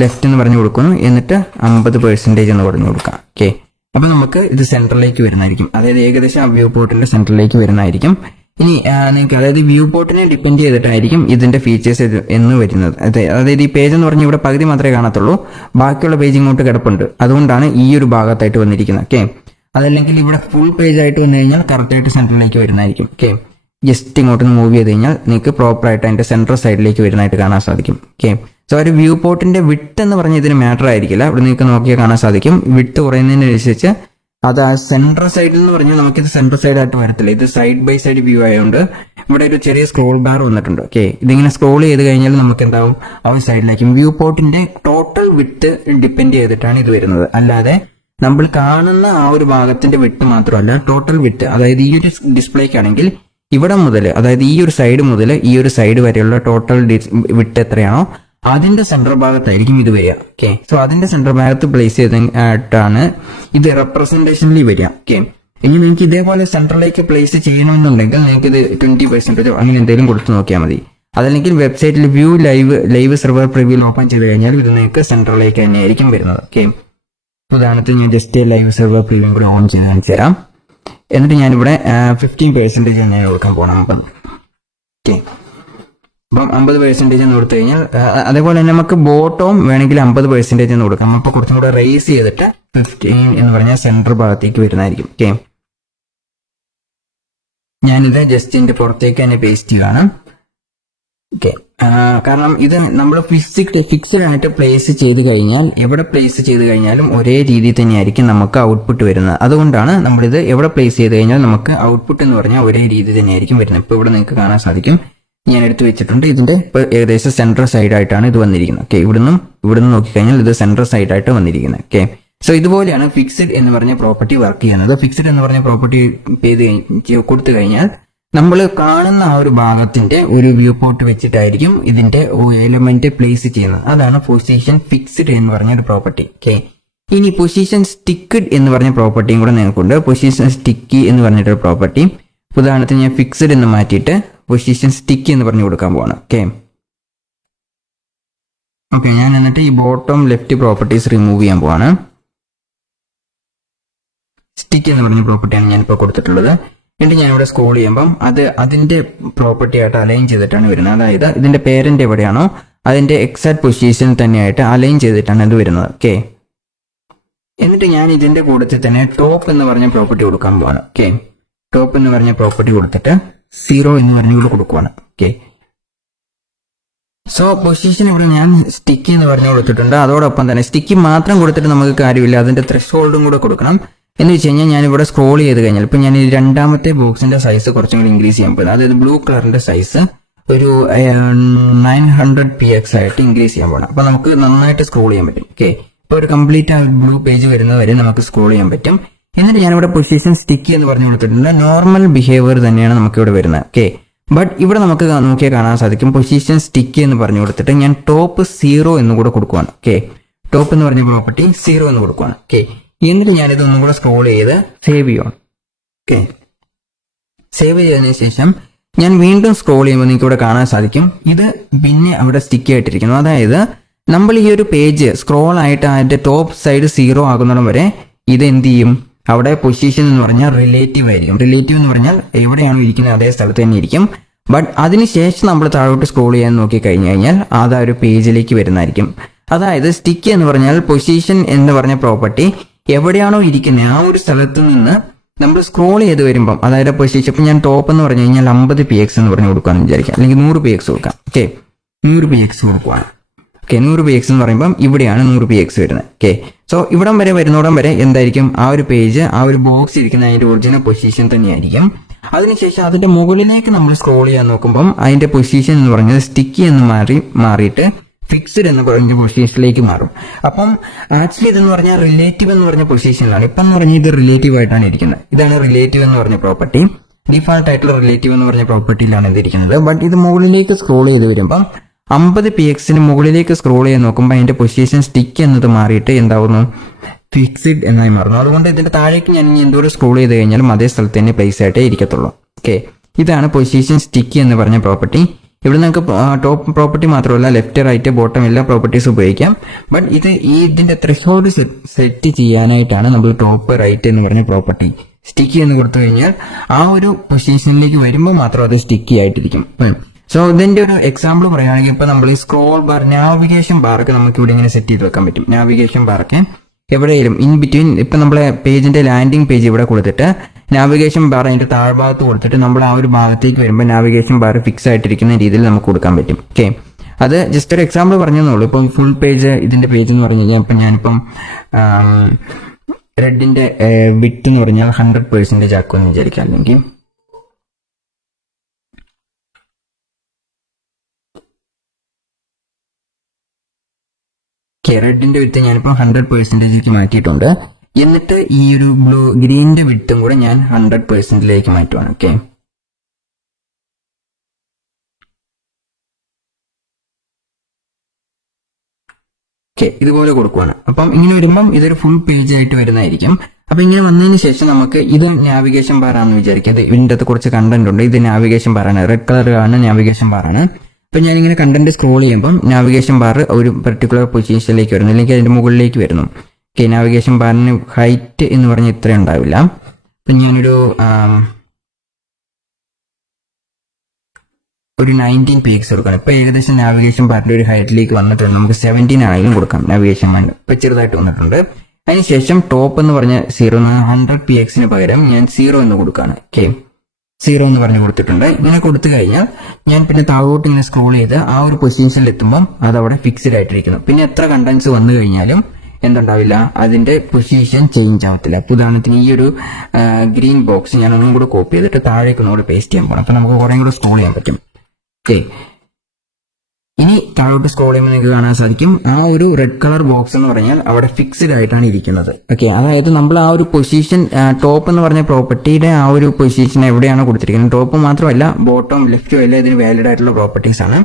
ലെഫ്റ്റ് എന്ന് പറഞ്ഞു കൊടുക്കുന്നു, എന്നിട്ട് 50% എന്ന് പറഞ്ഞു കൊടുക്കാം. ഓക്കെ, അപ്പൊ നമുക്ക് ഇത് സെന്ററിലേക്ക് വരുന്നതായിരിക്കും, അതായത് ഏകദേശം ആ വ്യൂ പോർട്ടിന്റെ സെന്ററിലേക്ക് വരുന്നതായിരിക്കും. ഇനി നിങ്ങൾക്ക് അതായത് വ്യൂ പോർട്ടിനെ ഡിപ്പെൻഡ് ചെയ്തിട്ടായിരിക്കും ഇതിന്റെ ഫീച്ചേഴ്സ് എന്ന് വരുന്നത്. അതായത് ഈ പേജ് എന്ന് പറഞ്ഞാൽ ഇവിടെ പകുതി മാത്രമേ കാണത്തുള്ളൂ, ബാക്കിയുള്ള പേജ് ഇങ്ങോട്ട് കിടപ്പുണ്ട്. അതുകൊണ്ടാണ് ഈ ഒരു ഭാഗത്തായിട്ട് വന്നിരിക്കുന്നത്. ഓക്കെ, അതല്ലെങ്കിൽ ഇവിടെ ഫുൾ പേജ് ആയിട്ട് വന്നു കഴിഞ്ഞാൽ കറക്റ്റ് ആയിട്ട് സെന്ററിലേക്ക് വരുന്നതായിരിക്കും. ഓക്കെ, ജസ്റ്റ് ഇങ്ങോട്ട് മൂവ് ചെയ്ത് കഴിഞ്ഞാൽ നിങ്ങൾക്ക് പ്രോപ്പർ ആയിട്ട് അതിന്റെ സെൻട്രൽ സൈഡിലേക്ക് വരുന്നതായിട്ട് കാണാൻ സാധിക്കും. ഓക്കെ, സോ ഒരു വ്യൂ പോർട്ടിന്റെ വിട്ട് എന്ന് പറഞ്ഞ ഇതിന് മാറ്റർ ആയിരിക്കില്ല. ഇവിടെ നിങ്ങൾക്ക് നോക്കിയാൽ കാണാൻ സാധിക്കും വിട്ട് കുറയുന്നതിനനുസരിച്ച് അത് ആ സെൻട്രൽ സൈഡിൽ എന്ന് പറഞ്ഞാൽ നമുക്കിത് സെൻട്രൽ സൈഡ് ആയിട്ട് വരത്തില്ല. ഇത് സൈഡ് ബൈ സൈഡ് വ്യൂ ആയതുകൊണ്ട് ഇവിടെ ഒരു ചെറിയ സ്ക്രോൾ ബാർ വന്നിട്ടുണ്ട്. ഓക്കെ, ഇതിങ്ങനെ സ്ക്രോൾ ചെയ്ത് കഴിഞ്ഞാൽ നമുക്ക് എന്താവും? ആ ഒരു സൈഡിലേക്കും വ്യൂ പോർട്ടിന്റെ ടോട്ടൽ വിട്ട് ഡിപ്പെൻഡ് ചെയ്തിട്ടാണ് ഇത് വരുന്നത്. അല്ലാതെ നമ്മൾ കാണുന്ന ആ ഒരു ഭാഗത്തിന്റെ വിട്ട് മാത്രമല്ല, ടോട്ടൽ വിട്ട്, അതായത് ഈ ഒരു ഡിസ്പ്ലേക്കാണെങ്കിൽ ഇവിടെ മുതൽ, അതായത് ഈ ഒരു സൈഡ് മുതൽ ഈ ഒരു സൈഡ് വരെയുള്ള ടോട്ടൽ വിട്ട് എത്രയാണോ അതിന്റെ സെൻട്രൽ ഭാഗത്തായിരിക്കും ഇത് വരിക. ഓക്കെ, സോ അതിന്റെ സെൻട്രൽ ഭാഗത്ത് പ്ലേസ് ചെയ്തിട്ടാണ് ഇത് റെപ്രസെന്റേഷനിൽ വരിക. ഓക്കെ, ഇനി നിങ്ങൾക്ക് ഇതേപോലെ സെൻട്രലിലേക്ക് പ്ലേസ് ചെയ്യണമെന്നുണ്ടെങ്കിൽ നിങ്ങൾക്ക് ഇത് 20% അങ്ങനെ എന്തെങ്കിലും കൊടുത്തു നോക്കിയാൽ മതി. അതല്ലെങ്കിൽ വെബ്സൈറ്റിൽ view live server preview open ചെയ്ത് കഴിഞ്ഞാൽ ഇത് നിങ്ങൾക്ക് സെൻട്രലിലേക്ക് തന്നെയായിരിക്കും വരുന്നത്. ഓക്കെ, ഉദാഹരണത്തിന് ഞാൻ ജസ്റ്റ് ലൈവ് സെർവർ പ്രിവ്യൂ കൂടെ ഓൺ ചെയ്ത് കാണിച്ചു തരാം. എന്നിട്ട് ഞാനിവിടെ 15% ഞാൻ കൊടുക്കാൻ പോകണം. ഓക്കെ, അപ്പം 50% എന്ന് കൊടുത്തു കഴിഞ്ഞാൽ അതേപോലെ തന്നെ നമുക്ക് ബോട്ടവും വേണമെങ്കിൽ 50% എന്ന് കൊടുക്കാം. അപ്പൊ കുറച്ചും കൂടെ റേസ് ചെയ്തിട്ട് 15 എന്ന് പറഞ്ഞാൽ സെൻട്രൽ ഭാഗത്തേക്ക് വരുന്നതായിരിക്കും. ഓക്കെ, ഞാനിത് ജസ്റ്റ് ഇതിന്റെ പുറത്തേക്ക് തന്നെ പേസ്റ്റ് ചെയ്യുകയാണ്. ഓക്കെ, കാരണം ഇത് നമ്മൾ ഫിക്സ്ഡ് ആയിട്ട് പ്ലേസ് ചെയ്ത് കഴിഞ്ഞാൽ എവിടെ പ്ലേസ് ചെയ്ത് കഴിഞ്ഞാലും ഒരേ രീതിയിൽ തന്നെയായിരിക്കും നമുക്ക് ഔട്ട്പുട്ട് വരുന്നത്. അതുകൊണ്ടാണ് നമ്മളിത് എവിടെ പ്ലേസ് ചെയ്ത് കഴിഞ്ഞാൽ നമുക്ക് ഔട്ട്പുട്ട് എന്ന് പറഞ്ഞാൽ ഒരേ രീതി തന്നെയായിരിക്കും വരുന്നത്. ഇപ്പൊ ഇവിടെ നിങ്ങൾക്ക് കാണാൻ സാധിക്കും ഞാൻ എടുത്തു വെച്ചിട്ടുണ്ട്. ഇതിന്റെ ഏകദേശം സെൻട്രൽ സൈഡ് ആയിട്ടാണ് ഇത് വന്നിരിക്കുന്നത്. ഓക്കെ, ഇവിടുന്ന് നോക്കിക്കഴിഞ്ഞാൽ ഇത് സെൻട്രൽ സൈഡ് ആയിട്ട് വന്നിരിക്കുന്നത്. ഓക്കെ, സോ ഇതുപോലെയാണ് ഫിക്സ്ഡ് എന്ന് പറഞ്ഞ പ്രോപ്പർട്ടി വർക്ക് ചെയ്യുന്നത്. ഫിക്സ്ഡ് എന്ന് പറഞ്ഞ പ്രോപ്പർട്ടി കൊടുത്തു കഴിഞ്ഞാൽ നമ്മൾ കാണുന്ന ആ ഒരു ഭാഗത്തിന്റെ ഒരു വ്യൂ പോർട്ട് വെച്ചിട്ടായിരിക്കും ഇതിന്റെ എലിമെന്റ് പ്ലേസ് ചെയ്യുന്നത്. അതാണ് പൊസിഷൻ ഫിക്സ്ഡ് എന്ന് പറഞ്ഞ ഒരു പ്രോപ്പർട്ടി. ഓക്കെ, ഇനി പൊസിഷൻ സ്റ്റിക്ക്ഡ് എന്ന് പറഞ്ഞ പ്രോപ്പർട്ടിയും കൂടെ നിങ്ങൾക്കുണ്ട്. പൊസിഷൻ സ്റ്റിക്കി എന്ന് പറഞ്ഞിട്ടൊരു പ്രോപ്പർട്ടി. ഉദാഹരണത്തിന് ഞാൻ ഫിക്സഡ് എന്ന് മാറ്റിയിട്ട് പൊസിഷൻ സ്റ്റിക്ക് എന്ന് പറഞ്ഞു കൊടുക്കാൻ പോവാണ്. ഓക്കെ ഞാൻ എന്നിട്ട് ഈ ബോട്ടം ലെഫ്റ്റ് പ്രോപ്പർട്ടീസ് റിമൂവ് ചെയ്യാൻ പോവാണ്. സ്റ്റിക്ക് എന്ന് പറഞ്ഞ പ്രോപ്പർട്ടിയാണ് ഞാനിപ്പോൾ കൊടുത്തിട്ടുള്ളത്. എന്നിട്ട് ഞാൻ ഇവിടെ സ്ക്രോൾ ചെയ്യുമ്പം അത് അതിന്റെ പ്രോപ്പർട്ടി ആയിട്ട് അലൈൻ ചെയ്തിട്ടാണ് വരുന്നത്. അതായത് ഇതിന്റെ പേരന്റ് എവിടെയാണോ അതിന്റെ എക്സാക്ട് പൊസിഷൻ തന്നെയായിട്ട് അലൈൻ ചെയ്തിട്ടാണ് ഇത് വരുന്നത്. എന്നിട്ട് ഞാൻ ഇതിന്റെ കൂട്ടത്തിൽ തന്നെ ടോപ്പ് എന്ന് പറഞ്ഞ പ്രോപ്പർട്ടി കൊടുക്കാൻ പോവാണ്. ടോപ്പ് എന്ന് പറഞ്ഞ പ്രോപ്പർട്ടി കൊടുത്തിട്ട് 0 എന്ന് പറഞ്ഞുകൊണ്ട് കൊടുക്കുവാണ്. സോ പൊസിഷൻ ഇവിടെ ഞാൻ സ്റ്റിക്ക് എന്ന് പറഞ്ഞു കൊടുത്തിട്ടുണ്ട്. അതോടൊപ്പം തന്നെ സ്റ്റിക്ക് മാത്രം കൊടുത്തിട്ട് നമുക്ക് കാര്യമില്ല, അതിന്റെ ത്രെഷോൾഡും കൂടെ കൊടുക്കണം. എന്ന് വെച്ച് കഴിഞ്ഞാൽ ഞാൻ ഇവിടെ സ്ക്രോൾ ചെയ്ത് കഴിഞ്ഞാൽ ഇപ്പൊ ഞാൻ ഈ രണ്ടാമത്തെ ബോക്സിന്റെ സൈസ് കുറച്ചും കൂടി ഇൻക്രീസ് ചെയ്യാൻ പോകുന്നത്. അതായത് ബ്ലൂ കളറിന്റെ സൈസ് ഒരു 900px ആയിട്ട് ഇൻക്രീസ് ചെയ്യാൻ പോകണം. അപ്പൊ നമുക്ക് നന്നായിട്ട് സ്ക്രോൾ ചെയ്യാൻ പറ്റും. ഇപ്പൊ ഒരു കംപ്ലീറ്റ് ബ്ലൂ പേജ് വരുന്നത് വരെ നമുക്ക് സ്ക്രോൾ ചെയ്യാൻ പറ്റും. എന്നിട്ട് ഞാനിവിടെ പൊസിഷൻ സ്റ്റിക്കി എന്ന് പറഞ്ഞു കൊടുത്തിട്ടുണ്ട്. നോർമൽ ബിഹേവിയർ തന്നെയാണ് നമുക്ക് ഇവിടെ വരുന്നത്. ബട്ട് ഇവിടെ നമുക്ക് നോക്കിയാൽ കാണാൻ സാധിക്കും പൊസിഷൻ സ്റ്റിക്കി എന്ന് പറഞ്ഞു കൊടുത്തിട്ട് ഞാൻ ടോപ്പ് 0 എന്ന് കൂടെ കൊടുക്കുവാണ്. ടോപ്പ് എന്ന് പറഞ്ഞ പ്രോപ്പർട്ടി 0 എന്ന് കൊടുക്കുവാണ്. എന്നിട്ട് ഞാനിത് ഒന്നും കൂടെ സ്ക്രോൾ ചെയ്ത് സേവ് ചെയ്യണം. സേവ് ചെയ്തതിനു ശേഷം ഞാൻ വീണ്ടും സ്ക്രോൾ ചെയ്യുമ്പോൾ നിങ്ങൾക്ക് ഇവിടെ കാണാൻ സാധിക്കും ഇത് പിന്നെ അവിടെ സ്റ്റിക്ക് ആയിട്ടിരിക്കുന്നു. അതായത് നമ്മൾ ഈ ഒരു പേജ് സ്ക്രോൾ ആയിട്ട് അതിന്റെ ടോപ്പ് സൈഡ് 0 ആകുന്നിടം വരെ ഇത് എന്ത് ചെയ്യും, അവിടെ പൊസിഷൻ എന്ന് പറഞ്ഞാൽ റിലേറ്റീവ് ആയിരിക്കും. റിലേറ്റീവ് എന്ന് പറഞ്ഞാൽ എവിടെയാണോ ഇരിക്കുന്നത് അതേ സ്ഥലത്ത് തന്നെ ഇരിക്കും. ബട്ട് അതിനുശേഷം നമ്മൾ താഴോട്ട് സ്ക്രോൾ ചെയ്യാൻ നോക്കി കഴിഞ്ഞു കഴിഞ്ഞാൽ അത് ആ ഒരു പേജിലേക്ക് വരുന്നതായിരിക്കും. അതായത് സ്റ്റിക്ക് എന്ന് പറഞ്ഞാൽ പൊസിഷൻ എന്ന് പറഞ്ഞ പ്രോപ്പർട്ടി എവിടെയാണോ ഇരിക്കുന്നത് ആ ഒരു സ്ഥലത്ത് നിന്ന് നമ്മൾ സ്ക്രോൾ ചെയ്ത് വരുമ്പം, അതായത് പൊസിഷൻ ഇപ്പം ഞാൻ ടോപ്പ് എന്ന് പറഞ്ഞു കഴിഞ്ഞാൽ 50px എന്ന് പറഞ്ഞു കൊടുക്കാന്ന് വിചാരിക്കാം, അല്ലെങ്കിൽ 100px കൊടുക്കാം. 100px കൊടുക്കുവാണ്. 100px എന്ന് പറയുമ്പം ഇവിടെയാണ് 100px വരുന്നത്. സോ ഇവിടം വരെ വരുന്നോടം വരെ എന്തായിരിക്കും ആ ഒരു പേജ്, ആ ഒരു ബോക്സ് ഇരിക്കുന്ന അതിന്റെ ഒറിജിനൽ പൊസിഷൻ തന്നെയായിരിക്കും. അതിനുശേഷം അതിന്റെ മുകളിലേക്ക് നമ്മൾ സ്ക്രോൾ ചെയ്യാൻ നോക്കുമ്പം അതിന്റെ പൊസിഷൻ എന്ന് പറഞ്ഞത് സ്റ്റിക്കി എന്ന് മാറിയിട്ട് ഫിക്സഡ് എന്ന് പറഞ്ഞ പൊസിഷനിലേക്ക് മാറും. അപ്പം ആക്ച്വലി ഇതെന്ന് പറഞ്ഞാൽ റിലേറ്റീവ് എന്ന് പറഞ്ഞ പൊസിഷനിലാണ്. ഇപ്പം എന്ന് പറഞ്ഞാൽ ഇത് റിലേറ്റീവ് ആയിട്ടാണ് ഇരിക്കുന്നത്. ഇതാണ് റിലേറ്റീവ് എന്ന് പറഞ്ഞ പ്രോപ്പർട്ടി. ഡിഫാൾട്ട് ആയിട്ടുള്ള റിലേറ്റീവ് എന്ന് പറഞ്ഞ പ്രോപ്പർട്ടിയിലാണ് ഇത് ഇരിക്കുന്നത്. ബട്ട് ഇത് മുകളിലേക്ക് സ്ക്രോൾ ചെയ്ത് വരുമ്പം 50pxന് മുകളിലേക്ക് സ്ക്രോൾ ചെയ്ത് നോക്കുമ്പോൾ അതിന്റെ പൊസിഷൻ സ്റ്റിക്ക് എന്നത് മാറിയിട്ട് എന്താവുന്നു, ഫിക്സഡ് എന്നായി മാറുന്നു. അതുകൊണ്ട് ഇതിന്റെ താഴേക്ക് ഞാൻ ഇനി എന്തോരം സ്ക്രോൾ ചെയ്ത് കഴിഞ്ഞാലും അതേ സ്ഥലത്ത് തന്നെ പ്ലേസ് ആയിട്ടേ ഇരിക്കത്തുള്ളൂ. ഇതാണ് പൊസിഷൻ സ്റ്റിക്കി എന്ന് പറഞ്ഞ പ്രോപ്പർട്ടി. ഇവിടെ നമുക്ക് ടോപ്പ് പ്രോപ്പർട്ടി മാത്രമല്ല ലെഫ്റ്റ് റൈറ്റ് ബോട്ടം എല്ലാ പ്രോപ്പർട്ടീസ് ഉപയോഗിക്കാം. ബട്ട് ഇതിന്റെ ത്രെഷോൾഡ് സെറ്റ് ചെയ്യാനായിട്ടാണ് നമ്മൾ ടോപ്പ് റൈറ്റ് എന്ന് പറഞ്ഞ പ്രോപ്പർട്ടി സ്റ്റിക്കി എന്ന് കൊടുത്തു കഴിഞ്ഞാൽ ആ ഒരു പൊസിഷനിലേക്ക് വരുമ്പോൾ മാത്രം അത് സ്റ്റിക്കി ആയിട്ടിരിക്കും. സോ ഇതിന്റെ ഒരു എക്സാമ്പിൾ പറയുകയാണെങ്കിൽ ഇപ്പൊ നമ്മൾ ഈ സ്ക്രോൾ ബാർ, നാവിഗേഷൻ ബാറൊക്കെ നമുക്ക് ഇവിടെ ഇങ്ങനെ സെറ്റ് ചെയ്ത് വെക്കാൻ പറ്റും. നാവിഗേഷൻ ബാറൊക്കെ എവിടെയെങ്കിലും ഇൻ ബിറ്റ്വീൻ, ഇപ്പൊ നമ്മളെ പേജിന്റെ ലാൻഡിംഗ് പേജ് ഇവിടെ കൊടുത്തിട്ട് നാവിഗേഷൻ ബാർ അതിന്റെ താഴ്ഭാഗത്ത് കൊടുത്തിട്ട് നമ്മൾ ആ ഒരു ഭാഗത്തേക്ക് വരുമ്പോൾ നാവിഗേഷൻ ബാർ ഫിക്സ് ആയിട്ടിരിക്കുന്ന രീതിയിൽ നമുക്ക് കൊടുക്കാൻ പറ്റും. അത് ജസ്റ്റ് ഒരു എക്സാമ്പിൾ പറഞ്ഞെന്നുള്ളൂ. ഇപ്പം ഫുൾ പേജ് ഇതിന്റെ പേജ് എന്ന് പറഞ്ഞു കഴിഞ്ഞാൽ ഇപ്പം ഞാനിപ്പം റെഡിന്റെ വിഡ്ത്ത് എന്ന് പറഞ്ഞാൽ 100% ആക്കുമെന്ന് വിചാരിക്കാം. അല്ലെങ്കിൽ റെഡിന്റെ വിഡ്ത്ത് ഞാനിപ്പോൾ 100%ലേക്ക് മാറ്റിയിട്ടുണ്ട്. എന്നിട്ട് ഈ ഒരു ഗ്രീനിന്റെ വിഡ്ത്തും കൂടെ ഞാൻ 100%ലേക്ക് മാറ്റുവാണ്. ഇതുപോലെ കൊടുക്കുവാണ്. അപ്പം ഇങ്ങനെ വരുമ്പം ഇതൊരു ഫുൾ പേജ് ആയിട്ട് വരുന്നതായിരിക്കും. അപ്പൊ ഇങ്ങനെ വന്നതിന് ശേഷം നമുക്ക് ഇത് നാവിഗേഷൻ ബാർ ആണെന്ന് വിചാരിക്കാം. ഇതിന്റെ അകത്ത് കുറച്ച് കണ്ടന്റ് ഉണ്ട്. ഇത് നാവിഗേഷൻ ബാർ ആണ്, റെഡ് കളർ ആണ് നാവിഗേഷൻ ബാർ ആണ്. അപ്പൊ ഞാനിങ്ങനെ കണ്ടന്റ് സ്ക്രോൾ ചെയ്യുമ്പോൾ നാവിഗേഷൻ ബാർ ഒരു പെർട്ടിക്കുലർ പൊസിഷനിലേക്ക് വരുന്നു, അല്ലെങ്കിൽ അതിന്റെ മുകളിലേക്ക് വരുന്നു. നാവിഗേഷൻ ബാറിന് ഹൈറ്റ് എന്ന് പറഞ്ഞ ഇത്രയും ഉണ്ടാവില്ല. അപ്പൊ ഞാനൊരു 19px കൊടുക്കണം. ഇപ്പൊ ഏകദേശം നാവിഗേഷൻ ബാറിന്റെ ഒരു ഹൈറ്റിലേക്ക് വന്നിട്ടുണ്ട്. നമുക്ക് 17 ആണെങ്കിലും കൊടുക്കാം നാവിഗേഷൻ ബാർ. ഇപ്പൊ ചെറുതായിട്ട് വന്നിട്ടുണ്ട്. അതിനുശേഷം ടോപ്പ് എന്ന് പറഞ്ഞ 100pxന് പകരം ഞാൻ 0 എന്ന് കൊടുക്കാണ്. 0 എന്ന് പറഞ്ഞു കൊടുത്തിട്ടുണ്ട്. ഇങ്ങനെ കൊടുത്തു കഴിഞ്ഞാൽ ഞാൻ പിന്നെ താഴോട്ട് ഇങ്ങനെ സ്ക്രോൾ ചെയ്ത് ആ ഒരു പൊസിഷനിൽ എത്തുമ്പോൾ അത് അവിടെ ഫിക്സഡ് ആയിട്ടിരിക്കുന്നു. പിന്നെ എത്ര കണ്ടന്റ്സ് വന്നു കഴിഞ്ഞാലും എന്തുണ്ടാവില്ല, അതിന്റെ പൊസിഷൻ ചേഞ്ച് ആവത്തില്ല. അപ്പൊ ഉദാഹരണത്തിന് ഈ ഒരു ഗ്രീൻ ബോക്സ് ഞാൻ ഒന്നും കൂടെ കോപ്പി ചെയ്തിട്ട് താഴേക്ക് ഒന്നുകൂടെ പേസ്റ്റ് ചെയ്യാൻ പോകണം. അപ്പൊ നമുക്ക് കുറേ കൂടെ സ്ക്രോൾ ചെയ്യാൻ പറ്റും. ഇനി താഴോട്ട് സ്ക്രോൾ ചെയ്യുമ്പോൾ നിങ്ങൾക്ക് കാണാൻ സാധിക്കും ആ ഒരു റെഡ് കളർ ബോക്സ് എന്ന് പറഞ്ഞാൽ അവിടെ ഫിക്സഡ് ആയിട്ടാണ് ഇരിക്കുന്നത്. അതായത് നമ്മൾ ആ ഒരു പൊസിഷൻ ടോപ്പ് എന്ന് പറഞ്ഞ പ്രോപ്പർട്ടിയുടെ ആ ഒരു പൊസിഷൻ എവിടെയാണോ കൊടുത്തിരിക്കുന്നത്, ടോപ്പ് മാത്രമല്ല ബോട്ടം ലെഫ്റ്റും എല്ലാം ഇതിന് വാലിഡ് ആയിട്ടുള്ള പ്രോപ്പർട്ടീസ് ആണ്.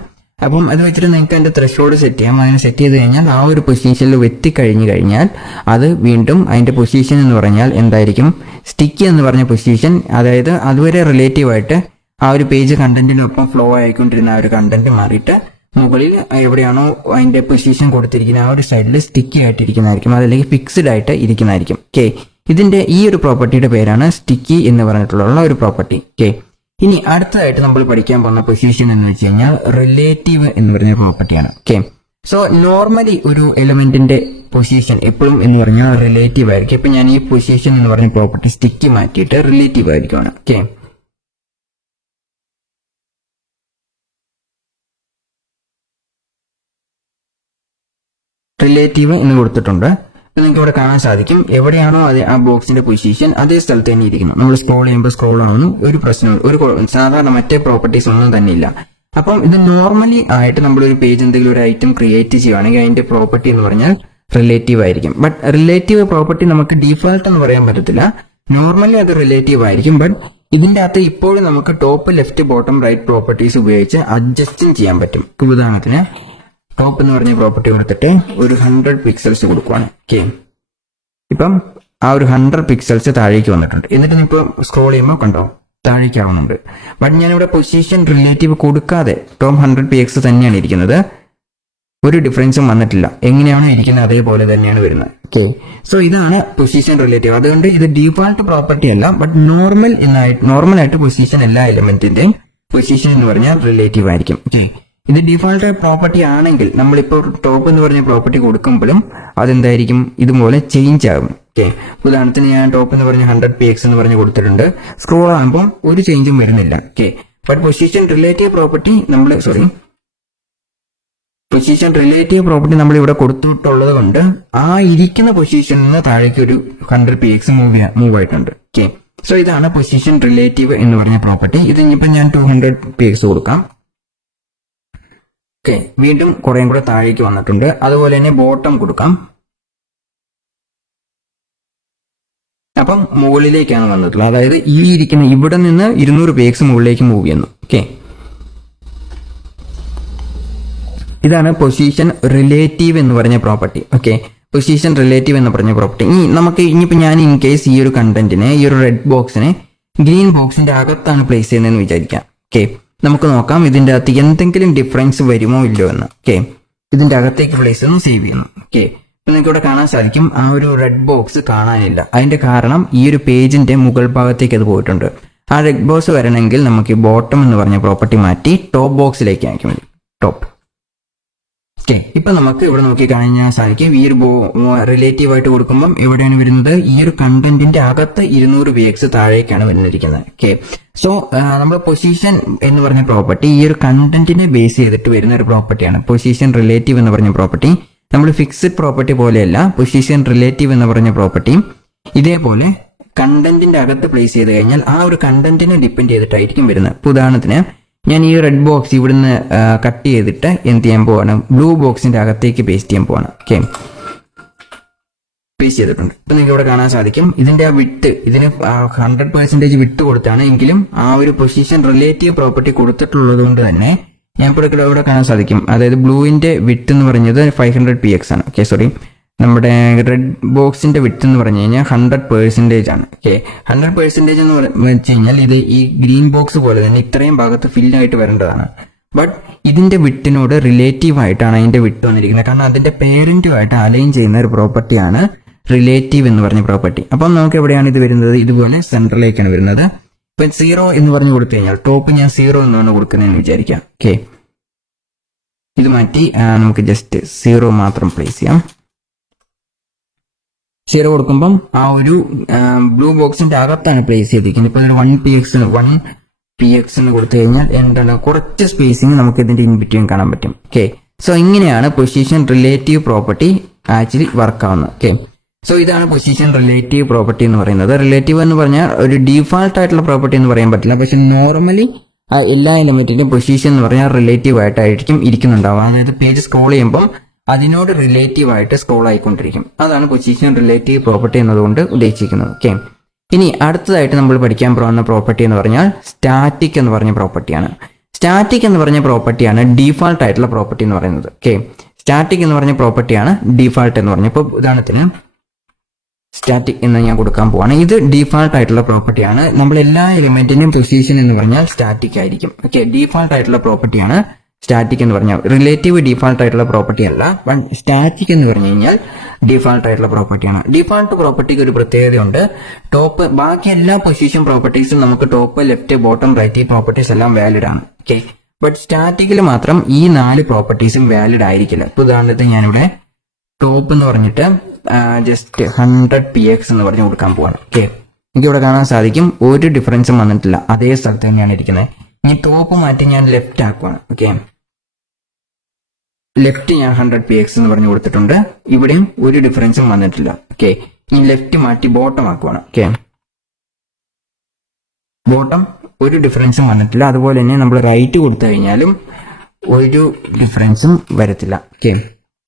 അപ്പം അത് വെച്ചിട്ട് നിങ്ങൾക്ക് അതിന്റെ ത്രെഷോൾഡ് സെറ്റ് ചെയ്യാം. അതിനെ സെറ്റ് ചെയ്ത് കഴിഞ്ഞാൽ ആ ഒരു പൊസിഷനിൽ കഴിഞ്ഞാൽ അത് വീണ്ടും അതിന്റെ പൊസിഷൻ എന്ന് പറഞ്ഞാൽ എന്തായിരിക്കും, സ്റ്റിക്കി എന്ന് പറഞ്ഞ പൊസിഷൻ. അതായത് അതുവരെ റിലേറ്റീവ് ആയിട്ട് ആ ഒരു പേജ് കണ്ടന്റിനൊപ്പം ഫ്ലോ ആയിക്കൊണ്ടിരുന്ന ആ ഒരു കണ്ടന്റ് മാറിയിട്ട് മുകളിൽ എവിടെയാണോ അതിന്റെ പൊസിഷൻ കൊടുത്തിരിക്കുന്ന ആ ഒരു സൈഡിൽ സ്റ്റിക്കി ആയിട്ടിരിക്കുന്നതായിരിക്കും, അതല്ലെങ്കിൽ ഫിക്സ്ഡ് ആയിട്ട് ഇരിക്കുന്നതായിരിക്കും. ഓക്കെ, ഇതിന്റെ ഈ ഒരു പ്രോപ്പർട്ടിയുടെ പേരാണ് സ്റ്റിക്കി എന്ന് പറഞ്ഞിട്ടുള്ള ഒരു പ്രോപ്പർട്ടി. ഓക്കെ, ഇനി അടുത്തതായിട്ട് നമ്മൾ പഠിക്കാൻ പോകുന്ന പൊസിഷൻ എന്ന് വെച്ച് കഴിഞ്ഞാൽ റിലേറ്റീവ് എന്ന് പറഞ്ഞ പ്രോപ്പർട്ടിയാണ്. ഓക്കെ, സോ നോർമലി ഒരു എലമെന്റിന്റെ പൊസിഷൻ എപ്പോഴും എന്ന് പറഞ്ഞാൽ റിലേറ്റീവ് ആയിരിക്കും. ഇപ്പൊ ഞാൻ ഈ പൊസിഷൻ എന്ന് പറഞ്ഞ പ്രോപ്പർട്ടി സ്റ്റിക്കി മാറ്റിയിട്ട് റിലേറ്റീവ് ആയിരിക്കുമാണ്. ഓക്കെ, റിലേറ്റീവ് എന്ന് കൊടുത്തിട്ടുണ്ട്. നിങ്ങൾക്ക് ഇവിടെ കാണാൻ സാധിക്കും എവിടെയാണോ അത് ആ ബോക്സിന്റെ പൊസിഷൻ അതേ സ്ഥലത്ത് തന്നെ ഇരിക്കുന്നു. നമ്മൾ സ്ക്രോൾ ചെയ്യുമ്പോൾ സ്ക്രോൾ ആവുന്നു, ഒരു പ്രശ്നവും സാധാരണ മറ്റേ പ്രോപ്പർട്ടീസ് ഒന്നും തന്നെ ഇല്ല. അപ്പം ഇത് നോർമലി ആയിട്ട് നമ്മളൊരു പേജ് എന്തെങ്കിലും ഒരു ഐറ്റം ക്രിയേറ്റ് ചെയ്യുകയാണെങ്കിൽ അതിന്റെ പ്രോപ്പർട്ടി എന്ന് പറഞ്ഞാൽ റിലേറ്റീവ് ആയിരിക്കും. ബട്ട് റിലേറ്റീവ് പ്രോപ്പർട്ടി നമുക്ക് ഡീഫാൾട്ട് എന്ന് പറയാൻ പറ്റത്തില്ല. നോർമലി അത് റിലേറ്റീവ് ആയിരിക്കും. ബട്ട് ഇതിന്റെ അകത്ത് ഇപ്പോഴും നമുക്ക് top left bottom right properties ഉപയോഗിച്ച് അഡ്ജസ്റ്റും ചെയ്യാൻ പറ്റും. ഉദാഹരണത്തിന് ടോപ്പ് എന്ന് പറഞ്ഞ പ്രോപ്പർട്ടി കൊടുത്തിട്ട് ഒരു 100 പിക്സൽസ് കൊടുക്കുവാണ്. ഓക്കെ, ഇപ്പം ആ ഒരു 100 പിക്സൽസ് താഴേക്ക് വന്നിട്ടുണ്ട്. എന്നിട്ട് ഇപ്പോൾ സ്ക്രോൾ ചെയ്യുമ്പോൾ കണ്ടോ താഴേക്കാവുന്നുണ്ട്. ബട്ട് ഞാനിവിടെ പൊസിഷൻ റിലേറ്റീവ് കൊടുക്കാതെ ടോപ്പ് 100px തന്നെയാണ് ഇരിക്കുന്നത്. ഒരു ഡിഫറൻസും വന്നിട്ടില്ല. എങ്ങനെയാണോ ഇരിക്കുന്നത് അതേപോലെ തന്നെയാണ് വരുന്നത്. ഓക്കെ, സോ ഇതാണ് പൊസിഷൻ റിലേറ്റീവ്. അതുകൊണ്ട് ഇത് ഡീഫാൾട്ട് പ്രോപ്പർട്ടി അല്ല, ബട്ട് നോർമലായിട്ട് പൊസിഷൻ എല്ലാ എലിമെന്റിന്റെയും പൊസിഷൻ എന്ന് പറഞ്ഞാൽ റിലേറ്റീവ് ആയിരിക്കും. ഓക്കെ, ഇത് ഡിഫാൾട്ട് പ്രോപ്പർട്ടി ആണെങ്കിൽ നമ്മളിപ്പോൾ ടോപ്പ് എന്ന് പറഞ്ഞ പ്രോപ്പർട്ടി കൊടുക്കുമ്പോഴും അതെന്തായിരിക്കും, ഇതുപോലെ ചേഞ്ച് ആകും. ഓക്കെ, ഉദാഹരണത്തിന് ഞാൻ ടോപ്പ് എന്ന് പറഞ്ഞ 100px എന്ന് പറഞ്ഞ് കൊടുത്തിട്ടുണ്ട്. സ്ക്രോൾ ആകുമ്പോൾ ഒരു ചേഞ്ചും വരുന്നില്ല. Okay, but position relative property നമ്മൾ ഇവിടെ കൊടുത്തിട്ടുള്ളത് കൊണ്ട് ആ ഇരിക്കുന്ന പൊസിഷനിൽ നിന്ന് താഴേക്ക് ഒരു 100px മൂവ് ആയിട്ടുണ്ട്. ഓക്കെ, സോ ഇതാണ് പൊസിഷൻ റിലേറ്റീവ് എന്ന് പറഞ്ഞ പ്രോപ്പർട്ടി. ഇത് ഇനിയിപ്പോൾ ഞാൻ 200px കൊടുക്കാം. ഓക്കെ, വീണ്ടും കുറേയും കൂടെ താഴേക്ക് വന്നിട്ടുണ്ട്. അതുപോലെ തന്നെ ബോട്ടം കൊടുക്കാം. അപ്പം മുകളിലേക്കാണ് വന്നിട്ടുള്ളത്. അതായത് ഈ ഇരിക്കുന്ന ഇവിടെ നിന്ന് 200px മുകളിലേക്ക് മൂവ് ചെയ്യുന്നു. ഓക്കെ, ഇതാണ് പൊസിഷൻ റിലേറ്റീവ് എന്ന് പറഞ്ഞ പ്രോപ്പർട്ടി. ഓക്കെ, പൊസിഷൻ റിലേറ്റീവ് എന്ന് പറഞ്ഞ പ്രോപ്പർട്ടി. ഇനിയിപ്പോൾ ഞാൻ ഇൻ കേസ് ഈ ഒരു കണ്ടന്റിനെ, ഈ ഒരു റെഡ് ബോക്സിനെ ഗ്രീൻ ബോക്സിന്റെ അകത്താണ് പ്ലേസ് ചെയ്യുന്നതെന്ന് വിചാരിക്കാം. ഓക്കെ, നമുക്ക് നോക്കാം ഇതിന്റെ അകത്ത് എന്തെങ്കിലും ഡിഫറൻസ് വരുമോ ഇല്ലയോ എന്ന്. ഓക്കെ, ഇതിന്റെ അകത്തേക്ക് പ്ലേസ് ഒന്ന് സേവ് ചെയ്യുന്നു. ഓക്കെ, ഇപ്പൊ നിങ്ങൾക്ക് ഇവിടെ കാണാൻ സാധിക്കും ആ ഒരു റെഡ് ബോക്സ് കാണാനില്ല. അതിന്റെ കാരണം ഈ ഒരു പേജിന്റെ മുകൾ ഭാഗത്തേക്ക് അത് പോയിട്ടുണ്ട്. ആ റെഡ് ബോക്സ് വരണമെങ്കിൽ നമുക്ക് ബോട്ടം എന്ന് പറഞ്ഞ പ്രോപ്പർട്ടി മാറ്റി ടോപ്പ് ബോക്സിലേക്ക് ആക്കി മതി. ടോപ്പ്. ഓക്കെ, ഇപ്പൊ നമുക്ക് ഇവിടെ നോക്കി കഴിഞ്ഞാൽ സാധിക്കും ഈ ഒരു റിലേറ്റീവ് ആയിട്ട് കൊടുക്കുമ്പോൾ എവിടെയാണ് വരുന്നത്, ഈ ഒരു കണ്ടന്റിന്റെ അകത്ത് 200px താഴേക്കാണ് വരുന്നിരിക്കുന്നത്. ഓക്കെ, സോ നമ്മുടെ പൊസിഷൻ എന്ന് പറഞ്ഞ പ്രോപ്പർട്ടി ഈ ഒരു കണ്ടന്റിനെ ബേസ് ചെയ്തിട്ട് വരുന്ന ഒരു പ്രോപ്പർട്ടിയാണ് പൊസിഷൻ റിലേറ്റീവ് എന്ന് പറഞ്ഞ പ്രോപ്പർട്ടി. നമ്മൾ ഫിക്സ്ഡ് പ്രോപ്പർട്ടി പോലെയല്ല, പൊസിഷൻ റിലേറ്റീവ് എന്ന് പറഞ്ഞ പ്രോപ്പർട്ടിയും ഇതേപോലെ കണ്ടന്റിന്റെ അകത്ത് പ്ലേസ് ചെയ്ത് കഴിഞ്ഞാൽ ആ ഒരു കണ്ടന്റിനെ ഡിപ്പെൻഡ് ചെയ്തിട്ടായിരിക്കും വരുന്നത്. ഉദാഹരണത്തിന് ഞാൻ ഈ റെഡ് ബോക്സ് ഇവിടുന്ന് കട്ട് ചെയ്തിട്ട് എന്ത് ചെയ്യാൻ പോവാണ്, ബ്ലൂ ബോക്സിന്റെ അകത്തേക്ക് പേസ്റ്റ് ചെയ്യാൻ പോവാണ്. ഓക്കെ, പേസ്റ്റ് ചെയ്തിട്ടുണ്ട്. ഇപ്പൊ നിങ്ങൾക്ക് ഇവിടെ കാണാൻ സാധിക്കും ഇതിന്റെ ആ വിട്ട്, ഇതിന് 100% വിട്ട് കൊടുത്താണ് എങ്കിലും ആ ഒരു പൊസിഷൻ റിലേറ്റീവ് പ്രോപ്പർട്ടി കൊടുത്തിട്ടുള്ളത് കൊണ്ട് തന്നെ ഞാൻ ഇപ്പോൾ ഇവിടെ കാണാൻ സാധിക്കും. അതായത് ബ്ലൂവിന്റെ വിട്ട് എന്ന് പറഞ്ഞത് 500px ആണ്. ഓക്കെ, സോറി, നമ്മുടെ റെഡ് ബോക്സിന്റെ വിട്ട് എന്ന് പറഞ്ഞു കഴിഞ്ഞാൽ 100% ആണ്. ഓക്കെ, 100% എന്ന് വെച്ച് കഴിഞ്ഞാൽ ഇത് ഈ ഗ്രീൻ ബോക്സ് പോലെ തന്നെ ഇത്രയും ഭാഗത്ത് ഫില്ലായിട്ട് വരേണ്ടതാണ്. ബട്ട് ഇതിന്റെ വിട്ടിനോട് റിലേറ്റീവ് ആയിട്ടാണ് അതിന്റെ വിട്ട് വന്നിരിക്കുന്നത്. കാരണം അതിന്റെ പേരന്റുമായിട്ട് അലൈൻ ചെയ്യുന്ന ഒരു പ്രോപ്പർട്ടിയാണ് റിലേറ്റീവ് എന്ന് പറഞ്ഞ പ്രോപ്പർട്ടി. അപ്പം നമുക്ക് എവിടെയാണ് ഇത് വരുന്നത്, ഇതുപോലെ സെൻട്രലിലേക്കാണ് വരുന്നത്. ഇപ്പൊ 0 എന്ന് പറഞ്ഞു കൊടുത്തു കഴിഞ്ഞാൽ ടോപ്പ് ഞാൻ 0 എന്നാണ് കൊടുക്കുന്നതെന്ന് വിചാരിക്കാം. ഓക്കെ, ഇത് മാറ്റി നമുക്ക് ജസ്റ്റ് 0 മാത്രം പ്ലേസ് ചെയ്യാം. 0 കൊടുക്കുമ്പം ആ ഒരു ബ്ലൂ ബോക്സിന്റെ അകത്താണ് പ്ലേസ് ചെയ്തിരിക്കുന്നത്. ഇപ്പൊ 1px എന്ന് കൊടുത്തു കഴിഞ്ഞാൽ എന്താണ്, കുറച്ച് സ്പേസിങ് നമുക്ക് ഇതിന്റെ ഇൻ ബിറ്റ്വീൻ കാണാൻ പറ്റും. ഓക്കെ, സോ ഇങ്ങനെയാണ് position relative property actually work ആവുന്നത്. ഓക്കെ, സോ ഇതാണ് പൊസിഷൻ റിലേറ്റീവ് പ്രോപ്പർട്ടി എന്ന് പറയുന്നത്. റിലേറ്റീവ് എന്ന് പറഞ്ഞാൽ ഒരു ഡീഫാൾട്ട് ആയിട്ടുള്ള പ്രോപ്പർട്ടി എന്ന് പറയാൻ പറ്റില്ല. പക്ഷെ നോർമലി എല്ലാ എലിമെന്റിന്റെയും പൊസിഷൻ എന്ന് പറഞ്ഞാൽ റിലേറ്റീവ് ആയിട്ടായിരിക്കും ഇരിക്കുന്നുണ്ടാവുക. അതായത് പേജ് സ്ക്രോൾ ചെയ്യുമ്പം അതിനോട് റിലേറ്റീവ് ആയിട്ട് സ്ക്രോൾ ആയിക്കൊണ്ടിരിക്കും. അതാണ് പൊസിഷൻ റിലേറ്റീവ് പ്രോപ്പർട്ടി എന്നതുകൊണ്ട് ഉദ്ദേശിക്കുന്നത്. ഓക്കെ, ഇനി അടുത്തതായിട്ട് നമ്മൾ പഠിക്കാൻ പോകുന്ന പ്രോപ്പർട്ടി എന്ന് പറഞ്ഞാൽ സ്റ്റാറ്റിക് എന്ന് പറഞ്ഞ പ്രോപ്പർട്ടിയാണ്. സ്റ്റാറ്റിക് എന്ന് പറഞ്ഞ പ്രോപ്പർട്ടിയാണ് ഡീഫാൾട്ട് ആയിട്ടുള്ള പ്രോപ്പർട്ടി എന്ന് പറയുന്നത്. ഓക്കെ, സ്റ്റാറ്റിക് എന്ന് പറഞ്ഞ പ്രോപ്പർട്ടിയാണ് ഡീഫാൾട്ട് എന്ന് പറഞ്ഞത്. ഇപ്പോൾ ഉദാഹരണത്തിന് സ്റ്റാറ്റിക് എന്ന് ഞാൻ കൊടുക്കാൻ പോവാണ്. ഇത് ഡീഫാൾട്ട് ആയിട്ടുള്ള പ്രോപ്പർട്ടിയാണ്. നമ്മൾ എല്ലാ എലിമെന്റിന്റെയും പൊസിഷൻ എന്ന് പറഞ്ഞാൽ സ്റ്റാറ്റിക് ആയിരിക്കും. ഓക്കെ, ഡീഫാൾട്ട് ആയിട്ടുള്ള പ്രോപ്പർട്ടിയാണ് സ്റ്റാറ്റിക് എന്ന് പറഞ്ഞാൽ. റിലേറ്റീവ് ഡീഫാൾട്ട് ആയിട്ടുള്ള പ്രോപ്പർട്ടി അല്ല, ബട്ട് സ്റ്റാറ്റിക് എന്ന് പറഞ്ഞു കഴിഞ്ഞാൽ ഡീഫാൾട്ട് ആയിട്ടുള്ള പ്രോപ്പർട്ടിയാണ്. ഡീഫാൾട്ട് പ്രോപ്പർട്ടിക്ക് ഒരു പ്രത്യേകതയുണ്ട്. ടോപ്പ് ബാക്കി എല്ലാ പൊസിഷൻ പ്രോപ്പർട്ടീസും നമുക്ക് top, left, bottom, right properties എല്ലാം വാലിഡ് ആണ്. ഓക്കെ, ബട്ട് സ്റ്റാറ്റിക്കിൽ മാത്രം ഈ 4 പ്രോപ്പർട്ടീസും വാലിഡ് ആയിരിക്കില്ല. ഇപ്പൊ ഉദാഹരണത്തിന് ഞാനിവിടെ ടോപ്പ് എന്ന് പറഞ്ഞിട്ട് ജസ്റ്റ് 100px എന്ന് പറഞ്ഞ് കൊടുക്കാൻ പോവാണ്. ഓക്കെ, എനിക്ക് ഇവിടെ കാണാൻ സാധിക്കും ഒരു ഡിഫറൻസും വന്നിട്ടില്ല, അതേ സ്ഥലത്ത് തന്നെയാണ് ഇരിക്കുന്നത്. ഇനി ടോപ്പ് മാറ്റി ഞാൻ ലെഫ്റ്റ് ആക്കുവാണ്. ഓക്കെ, ലെഫ്റ്റ് ഞാൻ 100px എന്ന് പറഞ്ഞു കൊടുത്തിട്ടുണ്ട്, ഇവിടെയും ഒരു ഡിഫറൻസും വന്നിട്ടില്ല. ഓക്കെ, ഇനി ലെഫ്റ്റ് മാറ്റി ബോട്ടം ആക്കുവാണ്. ഓക്കെ, ബോട്ടം ഒരു ഡിഫറൻസും വന്നിട്ടില്ല. അതുപോലെ തന്നെ നമ്മൾ റൈറ്റ് കൊടുത്തു കഴിഞ്ഞാലും ഒരു ഡിഫറൻസും വരത്തില്ല. ഓക്കെ,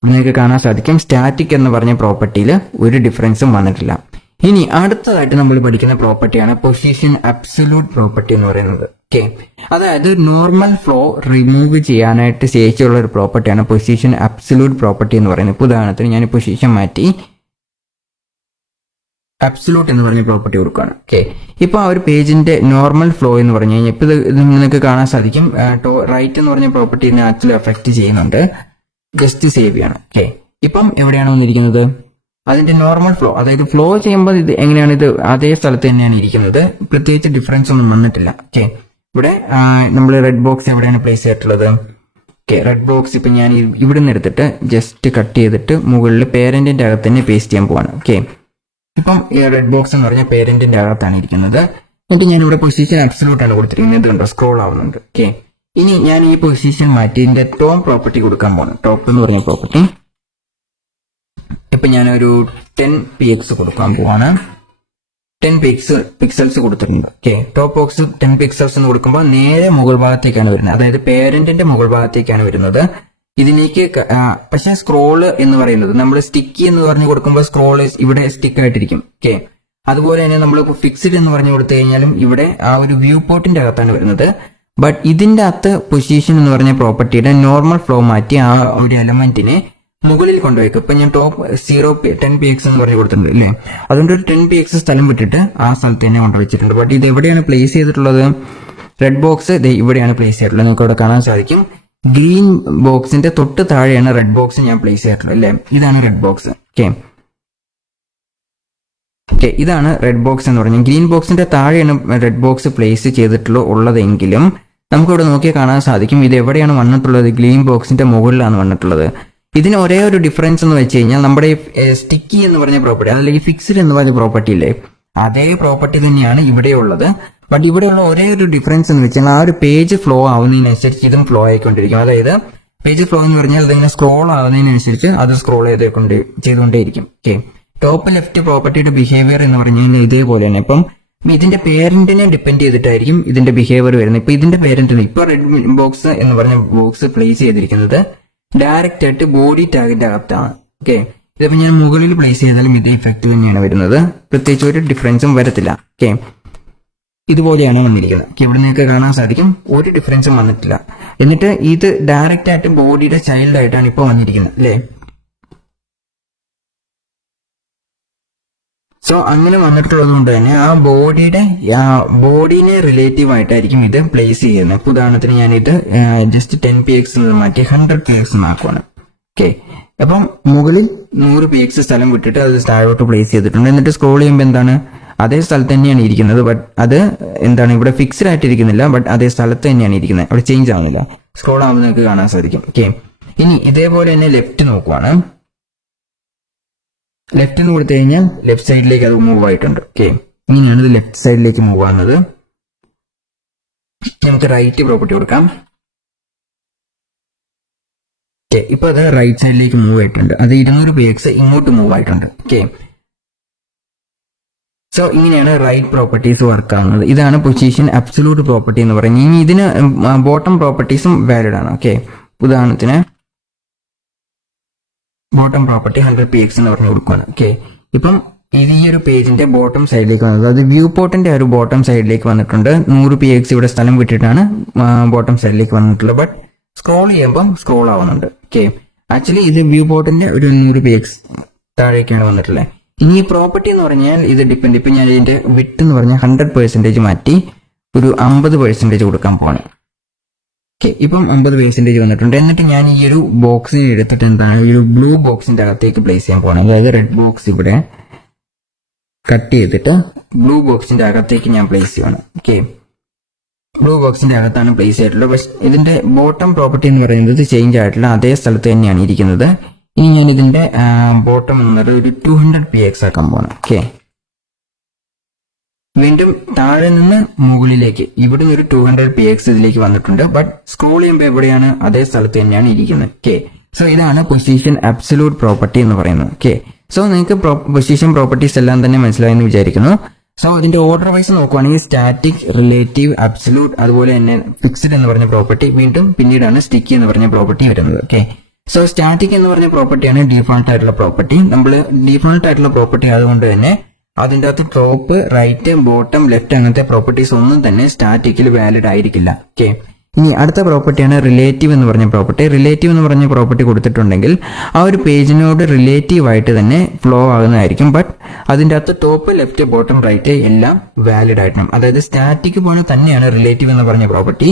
നിങ്ങൾക്ക് കാണാൻ സാധിക്കും സ്റ്റാറ്റിക് എന്ന് പറഞ്ഞ പ്രോപ്പർട്ടിയിൽ ഒരു ഡിഫറൻസും വന്നിട്ടില്ല. ഇനി അടുത്തതായിട്ട് നമ്മൾ പഠിക്കുന്ന പ്രോപ്പർട്ടിയാണ് പൊസിഷൻ അബ്സല്യൂട്ട് പ്രോപ്പർട്ടി എന്ന് പറയുന്നത്. ഓക്കെ, അതായത് നോർമൽ ഫ്ലോ റിമൂവ് ചെയ്യാനായിട്ട് ശേഷിയുള്ള ഒരു പ്രോപ്പർട്ടിയാണ് പൊസിഷൻ അബ്സല്യൂട്ട് പ്രോപ്പർട്ടി എന്ന് പറയുന്നത്. ഇപ്പോൾ ഉദാഹരണത്തിന് ഞാൻ പൊസിഷൻ മാറ്റി അബ്സല്യൂട്ട് എന്ന് പറഞ്ഞ പ്രോപ്പർട്ടി കൊടുക്കുകയാണ്. ഓക്കെ, ഇപ്പൊ ആ ഒരു പേജിന്റെ നോർമൽ ഫ്ലോ എന്ന് പറഞ്ഞു കഴിഞ്ഞാൽ ഇപ്പൊ ഇത് നിങ്ങൾക്ക് കാണാൻ സാധിക്കും റൈറ്റ് എന്ന് പറഞ്ഞ പ്രോപ്പർട്ടിനെ ആക്ച്വലി എഫക്ട് ചെയ്യുന്നുണ്ട്. ജസ്റ്റ് സേവ് ചെയ്യാണ്. ഓക്കെ, ഇപ്പം എവിടെയാണ് വന്നിരിക്കുന്നത്? അതിന്റെ നോർമൽ ഫ്ലോ, അതായത് ഫ്ലോ ചെയ്യുമ്പോൾ ഇത് എങ്ങനെയാണ്, ഇത് അതേ സ്ഥലത്ത് തന്നെയാണ് ഇരിക്കുന്നത്, പ്രത്യേകിച്ച് ഡിഫറൻസ് ഒന്നും വന്നിട്ടില്ല. ഓക്കെ, ഇവിടെ നമ്മൾ റെഡ് ബോക്സ് എവിടെയാണ് പ്ലേസ് ചെയ്തിട്ടുള്ളത്? ഓക്കെ, റെഡ് ബോക്സ് ഇപ്പൊ ഞാൻ ഇവിടെ നിന്ന് എടുത്തിട്ട് ജസ്റ്റ് കട്ട് ചെയ്തിട്ട് മുകളിൽ പേരന്റിന്റെ അകത്ത് തന്നെ പേസ്റ്റ് ചെയ്യാൻ പോവാണ്. ഓക്കെ, ഇപ്പം റെഡ് ബോക്സ് എന്ന് പറഞ്ഞാൽ പേരന്റിന്റെ അകത്താണ് ഇരിക്കുന്നത്. എന്നിട്ട് ഞാൻ ഇവിടെ പൊസിഷൻ അബ്സല്യൂട്ട് ആണ് കൊടുത്തിരിക്കുന്നത്. ഇതുണ്ടോ, സ്ക്രോൾ ആവുന്നുണ്ട്. ഓക്കെ, ഇനി ഞാൻ ഈ പൊസിഷൻ മാറ്റി ഇതിന്റെ ടോപ്പ് പ്രോപ്പർട്ടി കൊടുക്കാൻ പോകണം. ടോപ്പ് എന്ന് പറഞ്ഞ പ്രോപ്പർട്ടി ഇപ്പൊ ഞാനൊരു 10px കൊടുക്കാൻ പോവാണ്. 10 പിക്സൽസ് കൊടുത്തിട്ടുണ്ട്. ഓക്കെ, ടോപ്പ് ബോക്സ് 10 പിക്സൽസ് എന്ന് കൊടുക്കുമ്പോൾ നേരെ മുകൾ ഭാഗത്തേക്കാണ് വരുന്നത്, അതായത് പേരന്റിന്റെ മുകൾ ഭാഗത്തേക്കാണ് വരുന്നത്. ഇതിലേക്ക് പക്ഷെ സ്ക്രോള് എന്ന് പറയുന്നത് നമ്മൾ സ്റ്റിക്കി എന്ന് പറഞ്ഞു കൊടുക്കുമ്പോൾ സ്ക്രോള് ഇവിടെ സ്റ്റിക്ക് ആയിട്ടിരിക്കും. ഓക്കെ, അതുപോലെ തന്നെ നമ്മൾ ഫിക്സ്ഡ് എന്ന് പറഞ്ഞു കൊടുത്തു കഴിഞ്ഞാലും ഇവിടെ ആ ഒരു വ്യൂ പോർട്ടിന്റെ അകത്താണ് വരുന്നത്. ബട്ട് ഇതിന്റെ അകത്ത് പൊസിഷൻ എന്ന് പറഞ്ഞ പ്രോപ്പർട്ടിയുടെ നോർമൽ ഫ്ലോ മാറ്റി ആ ഒരു എലമെന്റിനെ മുകളിൽ കൊണ്ടുപോയിക്കും. ഇപ്പൊ ഞാൻ ടോപ്പ് 10px എന്ന് പറഞ്ഞു കൊടുത്തിട്ടുണ്ട് അല്ലേ, അതുകൊണ്ട് ഒരു 10px സ്ഥലം വിട്ടിട്ട് ആ സ്ഥലത്ത് തന്നെ കൊണ്ടുവച്ചിട്ടുണ്ട്. ബട്ട് ഇത് എവിടെയാണ് പ്ലേസ് ചെയ്തിട്ടുള്ളത്? റെഡ് ബോക്സ് ഇവിടെയാണ് പ്ലേസ് ചെയ്തിട്ടുള്ളത്. നിങ്ങൾക്ക് ഇവിടെ കാണാൻ സാധിക്കും ഗ്രീൻ ബോക്സിന്റെ തൊട്ട് താഴെയാണ് റെഡ് ബോക്സ് ഞാൻ പ്ലേസ് ചെയ്തിട്ടുള്ളത് അല്ലേ. ഇതാണ് റെഡ് ബോക്സ്. ഓക്കെ, ഇതാണ് റെഡ് ബോക്സ് എന്ന് പറഞ്ഞാൽ ഗ്രീൻ ബോക്സിന്റെ താഴെയാണ് റെഡ് ബോക്സ് പ്ലേസ് ചെയ്തിട്ടുള്ളതെങ്കിലും നമുക്കിവിടെ നോക്കിയാൽ കാണാൻ സാധിക്കും ഇത് എവിടെയാണ് വന്നിട്ടുള്ളത്? ഗ്രീൻ ബോക്സിന്റെ മുകളിലാണ് വന്നിട്ടുള്ളത്. ഇതിന് ഒരേ ഒരു ഡിഫറൻസ് എന്ന് വെച്ച് കഴിഞ്ഞാൽ നമ്മുടെ സ്റ്റിക്കി എന്ന് പറഞ്ഞ പ്രോപ്പർട്ടി, അതല്ലെങ്കിൽ ഫിക്സ്ഡ് എന്ന് പറഞ്ഞ പ്രോപ്പർട്ടി ഇല്ലേ, അതേ പ്രോപ്പർട്ടി തന്നെയാണ് ഇവിടെയുള്ളത്. ബട്ട് ഇവിടെയുള്ള ഒരേ ഒരു ഡിഫറൻസ് എന്ന് വെച്ചാൽ ആ ഒരു പേജ് ഫ്ലോ ആവുന്നതിനനുസരിച്ച് ഇതും ഫ്ലോ ആയിക്കൊണ്ടിരിക്കും. അതായത് പേജ് ഫ്ലോ എന്ന് പറഞ്ഞാൽ അതിങ്ങനെ സ്ക്രോൾ ആവുന്നതിനനുസരിച്ച് അത് സ്ക്രോൾ ചെയ്തുകൊണ്ടേയിരിക്കും. ഓക്കെ, ടോപ്പ് ലെഫ്റ്റ് പ്രോപ്പർട്ടിയുടെ ബിഹേവിയർ എന്ന് പറഞ്ഞു കഴിഞ്ഞാൽ ഇതേപോലെ തന്നെ. ഇപ്പം ഇതിന്റെ പേരന്റിനെ ഡിപ്പെൻഡ് ചെയ്തിട്ടായിരിക്കും ഇതിന്റെ ബിഹേവിയർ വരുന്നത്. ഇപ്പൊ ഇതിന്റെ പേരന്റിന് ഇപ്പൊ റെഡ് ബോക്സ് എന്ന് പറഞ്ഞ ബോക്സ് പ്ലേസ് ചെയ്തിരിക്കുന്നത് ഡയറക്റ്റ് ആയിട്ട് ബോഡി ടാഗിന്റെ അകത്താണ്. ഓക്കെ, ഇതിപ്പോ ഞാൻ മുകളിൽ പ്ലേസ് ചെയ്താലും ഇതേ ഇഫക്റ്റ് തന്നെയാണ് വരുന്നത്, പ്രത്യേകിച്ച് ഒരു ഡിഫറൻസും വരത്തില്ല. ഓക്കെ, ഇതുപോലെയാണ് വന്നിരിക്കുന്നത്. ഓക്കെ, ഇവിടെ നിങ്ങൾക്ക് കാണാൻ സാധിക്കും ഒരു ഡിഫറൻസും വന്നിട്ടില്ല. എന്നിട്ട് ഇത് ഡയറക്റ്റ് ആയിട്ട് ബോഡിയുടെ ചൈൽഡ് ആയിട്ടാണ് ഇപ്പൊ വന്നിരിക്കുന്നത് അല്ലേ. സോ അങ്ങനെ വന്നിട്ടുള്ളത് കൊണ്ട് തന്നെ ആ ബോഡീനെ റിലേറ്റീവ് ആയിട്ടായിരിക്കും ഇത് പ്ലേസ് ചെയ്യുന്നത്. ഇപ്പൊ ഉദാഹരണത്തിന് ഞാൻ ഇത് ജസ്റ്റ് 10px മാറ്റി 100px ആക്കുവാണ്. ഓക്കെ, അപ്പം മുകളിൽ 100px സ്ഥലം വിട്ടിട്ട് അത് താഴോട്ട് പ്ലേസ് ചെയ്തിട്ടുണ്ട്. എന്നിട്ട് സ്ക്രോൾ ചെയ്യുമ്പോൾ എന്താണ്, അതേ സ്ഥലത്ത് തന്നെയാണ് ഇരിക്കുന്നത്. ബട്ട് അത് എന്താണ് ഇവിടെ ഫിക്സ്ഡ് ആയിട്ടിരിക്കുന്നില്ല, ബട്ട് അതേ സ്ഥലത്ത് തന്നെയാണ് ഇരിക്കുന്നത്, അവിടെ ചേഞ്ച് ആവുന്നില്ല. സ്ക്രോൾ ആവുമ്പോൾ നിങ്ങൾക്ക് കാണാൻ സാധിക്കും. ഓക്കെ, ഇനി ഇതേപോലെ തന്നെ ലെഫ്റ്റ് നോക്കുവാണ്. ലെഫ്റ്റ് എന്ന് കൊടുത്തു കഴിഞ്ഞാൽ ലെഫ്റ്റ് സൈഡിലേക്ക് അത് മൂവ് ആയിട്ടുണ്ട്. ഓക്കെ, ഇങ്ങനെയാണ് ഇത് ലെഫ്റ്റ് സൈഡിലേക്ക് മൂവ് ആകുന്നത്. നമുക്ക് റൈറ്റ് പ്രോപ്പർട്ടി കൊടുക്കാം. ഓക്കെ, ഇപ്പൊ അത് റൈറ്റ് സൈഡിലേക്ക് മൂവ് ആയിട്ടുണ്ട്. അത് 200px ഇങ്ങോട്ട് മൂവ് ആയിട്ടുണ്ട്. ഓക്കെ, സോ ഇങ്ങനെയാണ് റൈറ്റ് പ്രോപ്പർട്ടീസ് വർക്ക് ആവുന്നത്. ഇതാണ് പൊസിഷൻ അബ്സല്യൂട്ട് പ്രോപ്പർട്ടി എന്ന് പറയുന്നത്. ഇനി ഇതിന് ബോട്ടം പ്രോപ്പർട്ടീസും വാലിഡ് ആണ്. ഓക്കെ, ഉദാഹരണത്തിന് ബോട്ടം പ്രോപ്പർട്ടി 100px എന്ന് പറഞ്ഞു കൊടുക്കുകയാണ്. ഓക്കെ, ഇപ്പം ഇത് ഈ ഒരു പേജിന്റെ ബോട്ടം സൈഡിലേക്ക് വന്നത്, അത് വ്യൂ പോർട്ടിന്റെ ഒരു ബോട്ടം സൈഡിലേക്ക് വന്നിട്ടുണ്ട്. 100 px ഇവിടെ സ്ഥലം വിട്ടിട്ടാണ് ബോട്ടം സൈഡിലേക്ക് വന്നിട്ടുള്ളത്. ബട്ട് സ്ക്രോൾ ചെയ്യുമ്പോൾ സ്ക്രോൾ ആവുന്നുണ്ട്. ഓക്കെ, ആക്ച്വലി ഇത് വ്യൂ പോർട്ടിന്റെ ഒരു 100 px താഴേക്കാണ് വന്നിട്ടുള്ളത്. ഇനി ഈ പ്രോപ്പർട്ടി എന്ന് പറഞ്ഞാൽ ഇത് ഡിപ്പെൻഡ്, ഇപ്പൊ ഞാൻ ഇതിന്റെ വിട്ട് എന്ന് പറഞ്ഞാൽ 100% മാറ്റി ഒരു 50% കൊടുക്കാൻ പോകണം. ഓക്കെ, ഇപ്പം 50% വന്നിട്ടുണ്ട്. എന്നിട്ട് ഞാൻ ഈ ഒരു ബോക്സിനെ എടുത്തിട്ട് എന്താണ് ഈ ഒരു ബ്ലൂ ബോക്സിന്റെ അകത്തേക്ക് പ്ലേസ് ചെയ്യാൻ പോകണം. അതായത് റെഡ് ബോക്സ് ഇവിടെ കട്ട് ചെയ്തിട്ട് ബ്ലൂ ബോക്സിന്റെ അകത്തേക്ക് ഞാൻ പ്ലേസ് ചെയ്യണം. ഓക്കെ, ബ്ലൂ ബോക്സിന്റെ അകത്താണ് പ്ലേസ് ചെയ്തിട്ടുള്ളത്. പക്ഷെ ഇതിന്റെ ബോട്ടം പ്രോപ്പർട്ടി എന്ന് പറയുന്നത് ചേഞ്ച് ആയിട്ടുള്ള അതേ സ്ഥലത്ത് തന്നെയാണ് ഇരിക്കുന്നത്. ഇനി ഞാൻ ഇതിന്റെ ബോട്ടം എന്നത് ഒരു 200 px ആക്കാൻ പോകണം. ഓക്കെ, വീണ്ടും താഴെ നിന്ന് മുകളിലേക്ക് ഇവിടെ നിന്ന് ഒരു 200 px ഇതിലേക്ക് വന്നിട്ടുണ്ട്. ബട്ട് സ്ക്രോൾ ചെയ്യുമ്പോൾ എവിടെയാണ് അതേ സ്ഥലത്ത് തന്നെയാണ് ഇരിക്കുന്നത്. ഓക്കെ, സോ ഇതാണ് പൊസിഷൻ അബ്സല്യൂട്ട് പ്രോപ്പർട്ടി എന്ന് പറയുന്നത്. ഓക്കെ, സോ നിങ്ങൾക്ക് പൊസിഷൻ പ്രോപ്പർട്ടീസ് എല്ലാം തന്നെ മനസ്സിലായെന്ന് വിചാരിക്കുന്നു. സോ ഇതിന്റെ ഓർഡർ വൈസ് നോക്കുവാണെങ്കിൽ സ്റ്റാറ്റിക്, റിലേറ്റീവ്, അബ്സല്യൂട്ട്, അതുപോലെ തന്നെ ഫിക്സ്ഡ് എന്ന് പറഞ്ഞ പ്രോപ്പർട്ടി, വീണ്ടും പിന്നീടാണ് സ്റ്റിക്കി എന്ന് പറഞ്ഞ പ്രോപ്പർട്ടി വരുന്നത്. ഓക്കെ, സോ സ്റ്റാറ്റിക് എന്ന് പറഞ്ഞ പ്രോപ്പർട്ടിയാണ് ഡീഫോൾട്ട് ആയിട്ടുള്ള പ്രോപ്പർട്ടി. നമ്മൾ ഡീഫോൾട്ട് ആയിട്ടുള്ള പ്രോപ്പർട്ടി ആയതുകൊണ്ട് തന്നെ അതിൻ്റെ അകത്ത് ടോപ്പ്, റൈറ്റ്, ബോട്ടം, ലെഫ്റ്റ് അങ്ങനത്തെ പ്രോപ്പർട്ടീസ് ഒന്നും തന്നെ സ്റ്റാറ്റിക്കിൽ വാലിഡ് ആയിരിക്കില്ല. ഓക്കെ, ഇനി അടുത്ത പ്രോപ്പർട്ടിയാണ് റിലേറ്റീവ് എന്ന് പറഞ്ഞ പ്രോപ്പർട്ടി. റിലേറ്റീവ് എന്ന് പറഞ്ഞ പ്രോപ്പർട്ടി കൊടുത്തിട്ടുണ്ടെങ്കിൽ ആ ഒരു പേജിനോട് റിലേറ്റീവ് ആയിട്ട് തന്നെ ഫ്ലോ ആകുന്നതായിരിക്കും. ബട്ട് അതിൻ്റെ അകത്ത് ടോപ്പ്, ലെഫ്റ്റ്, ബോട്ടം, റൈറ്റ് എല്ലാം വാലിഡ് ആയിട്ടും, അതായത് സ്റ്റാറ്റിക് പോലെ തന്നെയാണ് റിലേറ്റീവ് എന്ന് പറഞ്ഞ പ്രോപ്പർട്ടി.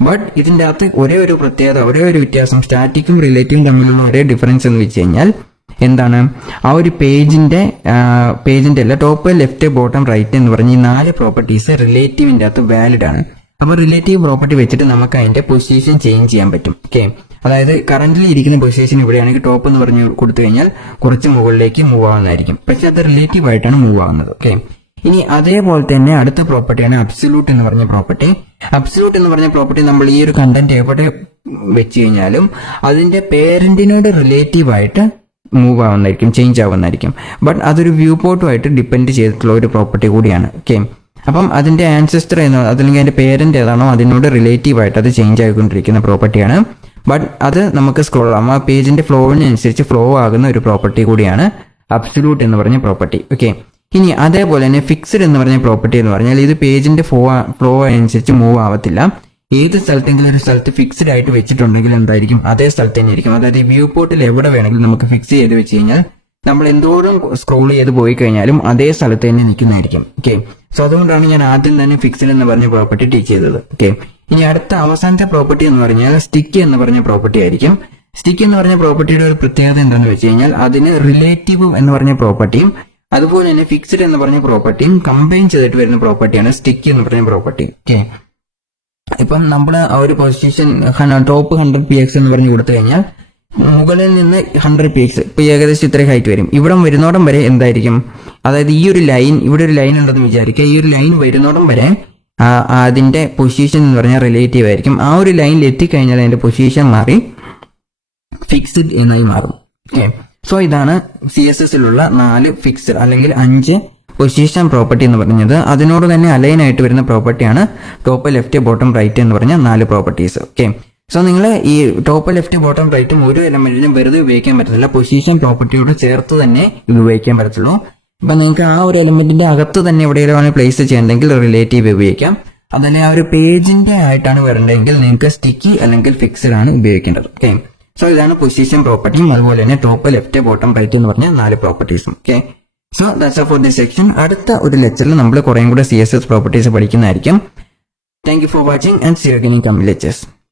ബട്ട് ഇതിൻ്റെ അകത്ത് ഒരേ ഒരു പ്രത്യേകത, ഒരേ ഒരു വ്യത്യാസം, സ്റ്റാറ്റിക്കും റിലേറ്റീവും തമ്മിലുള്ള ഒരേ ഡിഫറൻസ് എന്ന് വെച്ച് കഴിഞ്ഞാൽ എന്താണ്, ആ ഒരു പേജിന്റെ അല്ല, ടോപ്പ്, ലെഫ്റ്റ്, ബോട്ടം, റൈറ്റ് എന്ന് പറഞ്ഞ ഈ 4 പ്രോപ്പർട്ടീസ് റിലേറ്റീവിന്റെ അകത്ത് വാലിഡ് ആണ്. അപ്പൊ റിലേറ്റീവ് പ്രോപ്പർട്ടി വെച്ചിട്ട് നമുക്ക് അതിന്റെ പൊസിഷൻ ചേഞ്ച് ചെയ്യാൻ പറ്റും. ഓക്കെ, അതായത് കറന്റ്ലി ഇരിക്കുന്ന പൊസിഷൻ ഇവിടെയാണെങ്കിൽ ടോപ്പ് എന്ന് പറഞ്ഞ് കൊടുത്തു കഴിഞ്ഞാൽ കുറച്ച് മുകളിലേക്ക് മൂവ് ആവുന്നതായിരിക്കും. പക്ഷെ അത് റിലേറ്റീവ് ആയിട്ടാണ് മൂവ് ആവുന്നത്. ഓക്കെ, ഇനി അതേപോലെ തന്നെ അടുത്ത പ്രോപ്പർട്ടിയാണ് അബ്സല്യൂട്ട് എന്ന് പറഞ്ഞ പ്രോപ്പർട്ടി. അബ്സല്യൂട്ട് എന്ന് പറഞ്ഞ പ്രോപ്പർട്ടി നമ്മൾ ഈ ഒരു കണ്ടന്റ് എവിടെ വെച്ച് കഴിഞ്ഞാലും അതിന്റെ പേരന്റിനോട് റിലേറ്റീവ് ആയിട്ട് മൂവ് ആവുന്നതായിരിക്കും, ചേഞ്ച് ആവുന്നതായിരിക്കും. ബട്ട് അതൊരു വ്യൂ പോർട്ടുമായിട്ട് ഡിപ്പെൻഡ് ചെയ്തിട്ടുള്ള ഒരു പ്രോപ്പർട്ടി കൂടിയാണ്. ഓക്കെ, അപ്പം അതിന്റെ ആൻസെസ്റ്റർ എന്നോ അതല്ലെങ്കിൽ അതിന്റെ പേരന്റ് ഏതാണോ അതിനോട് റിലേറ്റീവ് ആയിട്ട് അത് ചേഞ്ച് ആയിക്കൊണ്ടിരിക്കുന്ന പ്രോപ്പർട്ടിയാണ്. ബട്ട് അത് നമുക്ക് സ്ക്രോൾ ആവാം, ആ പേജിന്റെ ഫ്ലോവിനനുസരിച്ച് ഫ്ലോ ആകുന്ന ഒരു പ്രോപ്പർട്ടി കൂടിയാണ് അബ്സല്യൂട്ട് എന്ന് പറഞ്ഞ പ്രോപ്പർട്ടി. ഓക്കെ, ഇനി അതേപോലെ തന്നെ ഫിക്സ്ഡ് എന്ന് പറഞ്ഞ പ്രോപ്പർട്ടി എന്ന് പറഞ്ഞാൽ ഇത് പേജിന്റെ ഫ്ലോ അനുസരിച്ച് മൂവ് ആവത്തില്ല. ഏത് സ്ഥലത്തെങ്കിലും ഒരു സ്ഥലത്ത് ഫിക്സ്ഡ് ആയിട്ട് വെച്ചിട്ടുണ്ടെങ്കിൽ എന്തായിരിക്കും, അതേ സ്ഥലത്ത് തന്നെ ആയിരിക്കും. അതായത് വ്യൂ പോർട്ടിൽ എവിടെ വേണമെങ്കിലും നമുക്ക് ഫിക്സ് ചെയ്ത് വെച്ച് കഴിഞ്ഞാൽ നമ്മൾ എന്തോരം സ്ക്രോൾ ചെയ്ത് പോയി കഴിഞ്ഞാലും അതേ സ്ഥലത്ത് തന്നെ നിൽക്കുന്നതായിരിക്കും. ഓക്കെ, സോ അതുകൊണ്ടാണ് ഞാൻ ആദ്യം തന്നെ ഫിക്സ്ഡ് എന്ന് പറഞ്ഞ പ്രോപ്പർട്ടി ടീച്ച് ചെയ്തത്. ഓക്കെ, ഇനി അടുത്ത അവസാനത്തെ പ്രോപ്പർട്ടി എന്ന് പറഞ്ഞാൽ സ്റ്റിക്കി എന്ന് പറഞ്ഞ പ്രോപ്പർട്ടി ആയിരിക്കും. സ്റ്റിക്കി എന്ന് പറഞ്ഞ പ്രോപ്പർട്ടിയുടെ ഒരു പ്രത്യേകത എന്താണെന്ന് വെച്ച് കഴിഞ്ഞാൽ അതിന് റിലേറ്റീവ് എന്ന് പറഞ്ഞ പ്രോപ്പർട്ടിയും അതുപോലെ തന്നെ ഫിക്സ്ഡ് എന്ന് പറഞ്ഞ പ്രോപ്പർട്ടിയും കമ്പൈൻ ചെയ്തിട്ട് വരുന്ന പ്രോപ്പർട്ടിയാണ് സ്റ്റിക്കി എന്ന് പറഞ്ഞ പ്രോപ്പർട്ടി. ഓക്കെ, ഇപ്പം നമ്മൾ ആ ഒരു പൊസിഷൻ ടോപ്പ് 100 px എന്ന് പറഞ്ഞു കൊടുത്തു കഴിഞ്ഞാൽ മുകളിൽ നിന്ന് 100 px ഇപ്പൊ ഏകദേശം ഇത്ര ഹൈറ്റ് വരും. ഇവിടെ വരുന്നോടം വരെ എന്തായിരിക്കും, അതായത് ഈ ഒരു ലൈൻ, ഇവിടെ ഒരു ലൈൻ ഉണ്ടെന്ന് വിചാരിക്കുക, ഈ ഒരു ലൈൻ വരുന്നോടം വരെ അതിന്റെ പൊസിഷൻ എന്ന് പറഞ്ഞാൽ റിലേറ്റീവ് ആയിരിക്കും. ആ ഒരു ലൈനിൽ എത്തിക്കഴിഞ്ഞാൽ അതിന്റെ പൊസിഷൻ മാറി ഫിക്സ്ഡ് എന്നായി മാറും. ഓക്കെ, സോ ഇതാണ് CSSലുള്ള 4 ഫിക്സ്ഡ് അല്ലെങ്കിൽ 5 പൊസിഷൻ പ്രോപ്പർട്ടി എന്ന് പറഞ്ഞത്. അതിനോട് തന്നെ അലൈൻ ആയിട്ട് വരുന്ന പ്രോപ്പർട്ടിയാണ് ടോപ്പ്, ലെഫ്റ്റ്, ബോട്ടം, റൈറ്റ് എന്ന് പറഞ്ഞ 4 പ്രോപ്പർട്ടീസ്. ഓക്കെ, സോ നിങ്ങൾ ഈ ടോപ്പ്, ലെഫ്റ്റ്, ബോട്ടം, റൈറ്റും ഒരു എലമെന്റിനും വെറുതെ ഉപയോഗിക്കാൻ പറ്റത്തില്ല, പൊസിഷൻ പ്രോപ്പർട്ടിയോട് ചേർത്ത് തന്നെ ഇത് ഉപയോഗിക്കാൻ പറ്റത്തുള്ളൂ. ഇപ്പൊ നിങ്ങൾക്ക് ആ ഒരു എലമെന്റിന്റെ അകത്ത് തന്നെ എവിടെയെങ്കിലും പ്ലേസ് ചെയ്യണമെങ്കിൽ റിലേറ്റീവ് ഉപയോഗിക്കാം. അതല്ലേ ആ ഒരു പേജിന്റെ ആയിട്ടാണ് വരേണ്ടതെങ്കിൽ നിങ്ങൾക്ക് സ്റ്റിക്കി അല്ലെങ്കിൽ ഫിക്സ്ഡ് ആണ് ഉപയോഗിക്കേണ്ടത്. ഓക്കെ, സോ ഇതാണ് പൊസിഷൻ പ്രോപ്പർട്ടിയും അതുപോലെ തന്നെ ടോപ്പ്, ലെഫ്റ്റ്, ബോട്ടം, റൈറ്റ് എന്ന് പറഞ്ഞ 4 പ്രോപ്പർട്ടീസും. Okay, so that's all for this section. അടുത്ത ഒരു ലെക്ചറിൽ നമ്മൾ കുറേയും കൂടെ CSS പ്രോപ്പർട്ടീസ് പഠിക്കുന്നതായിരിക്കും. Thank you for watching and see you again in coming lectures.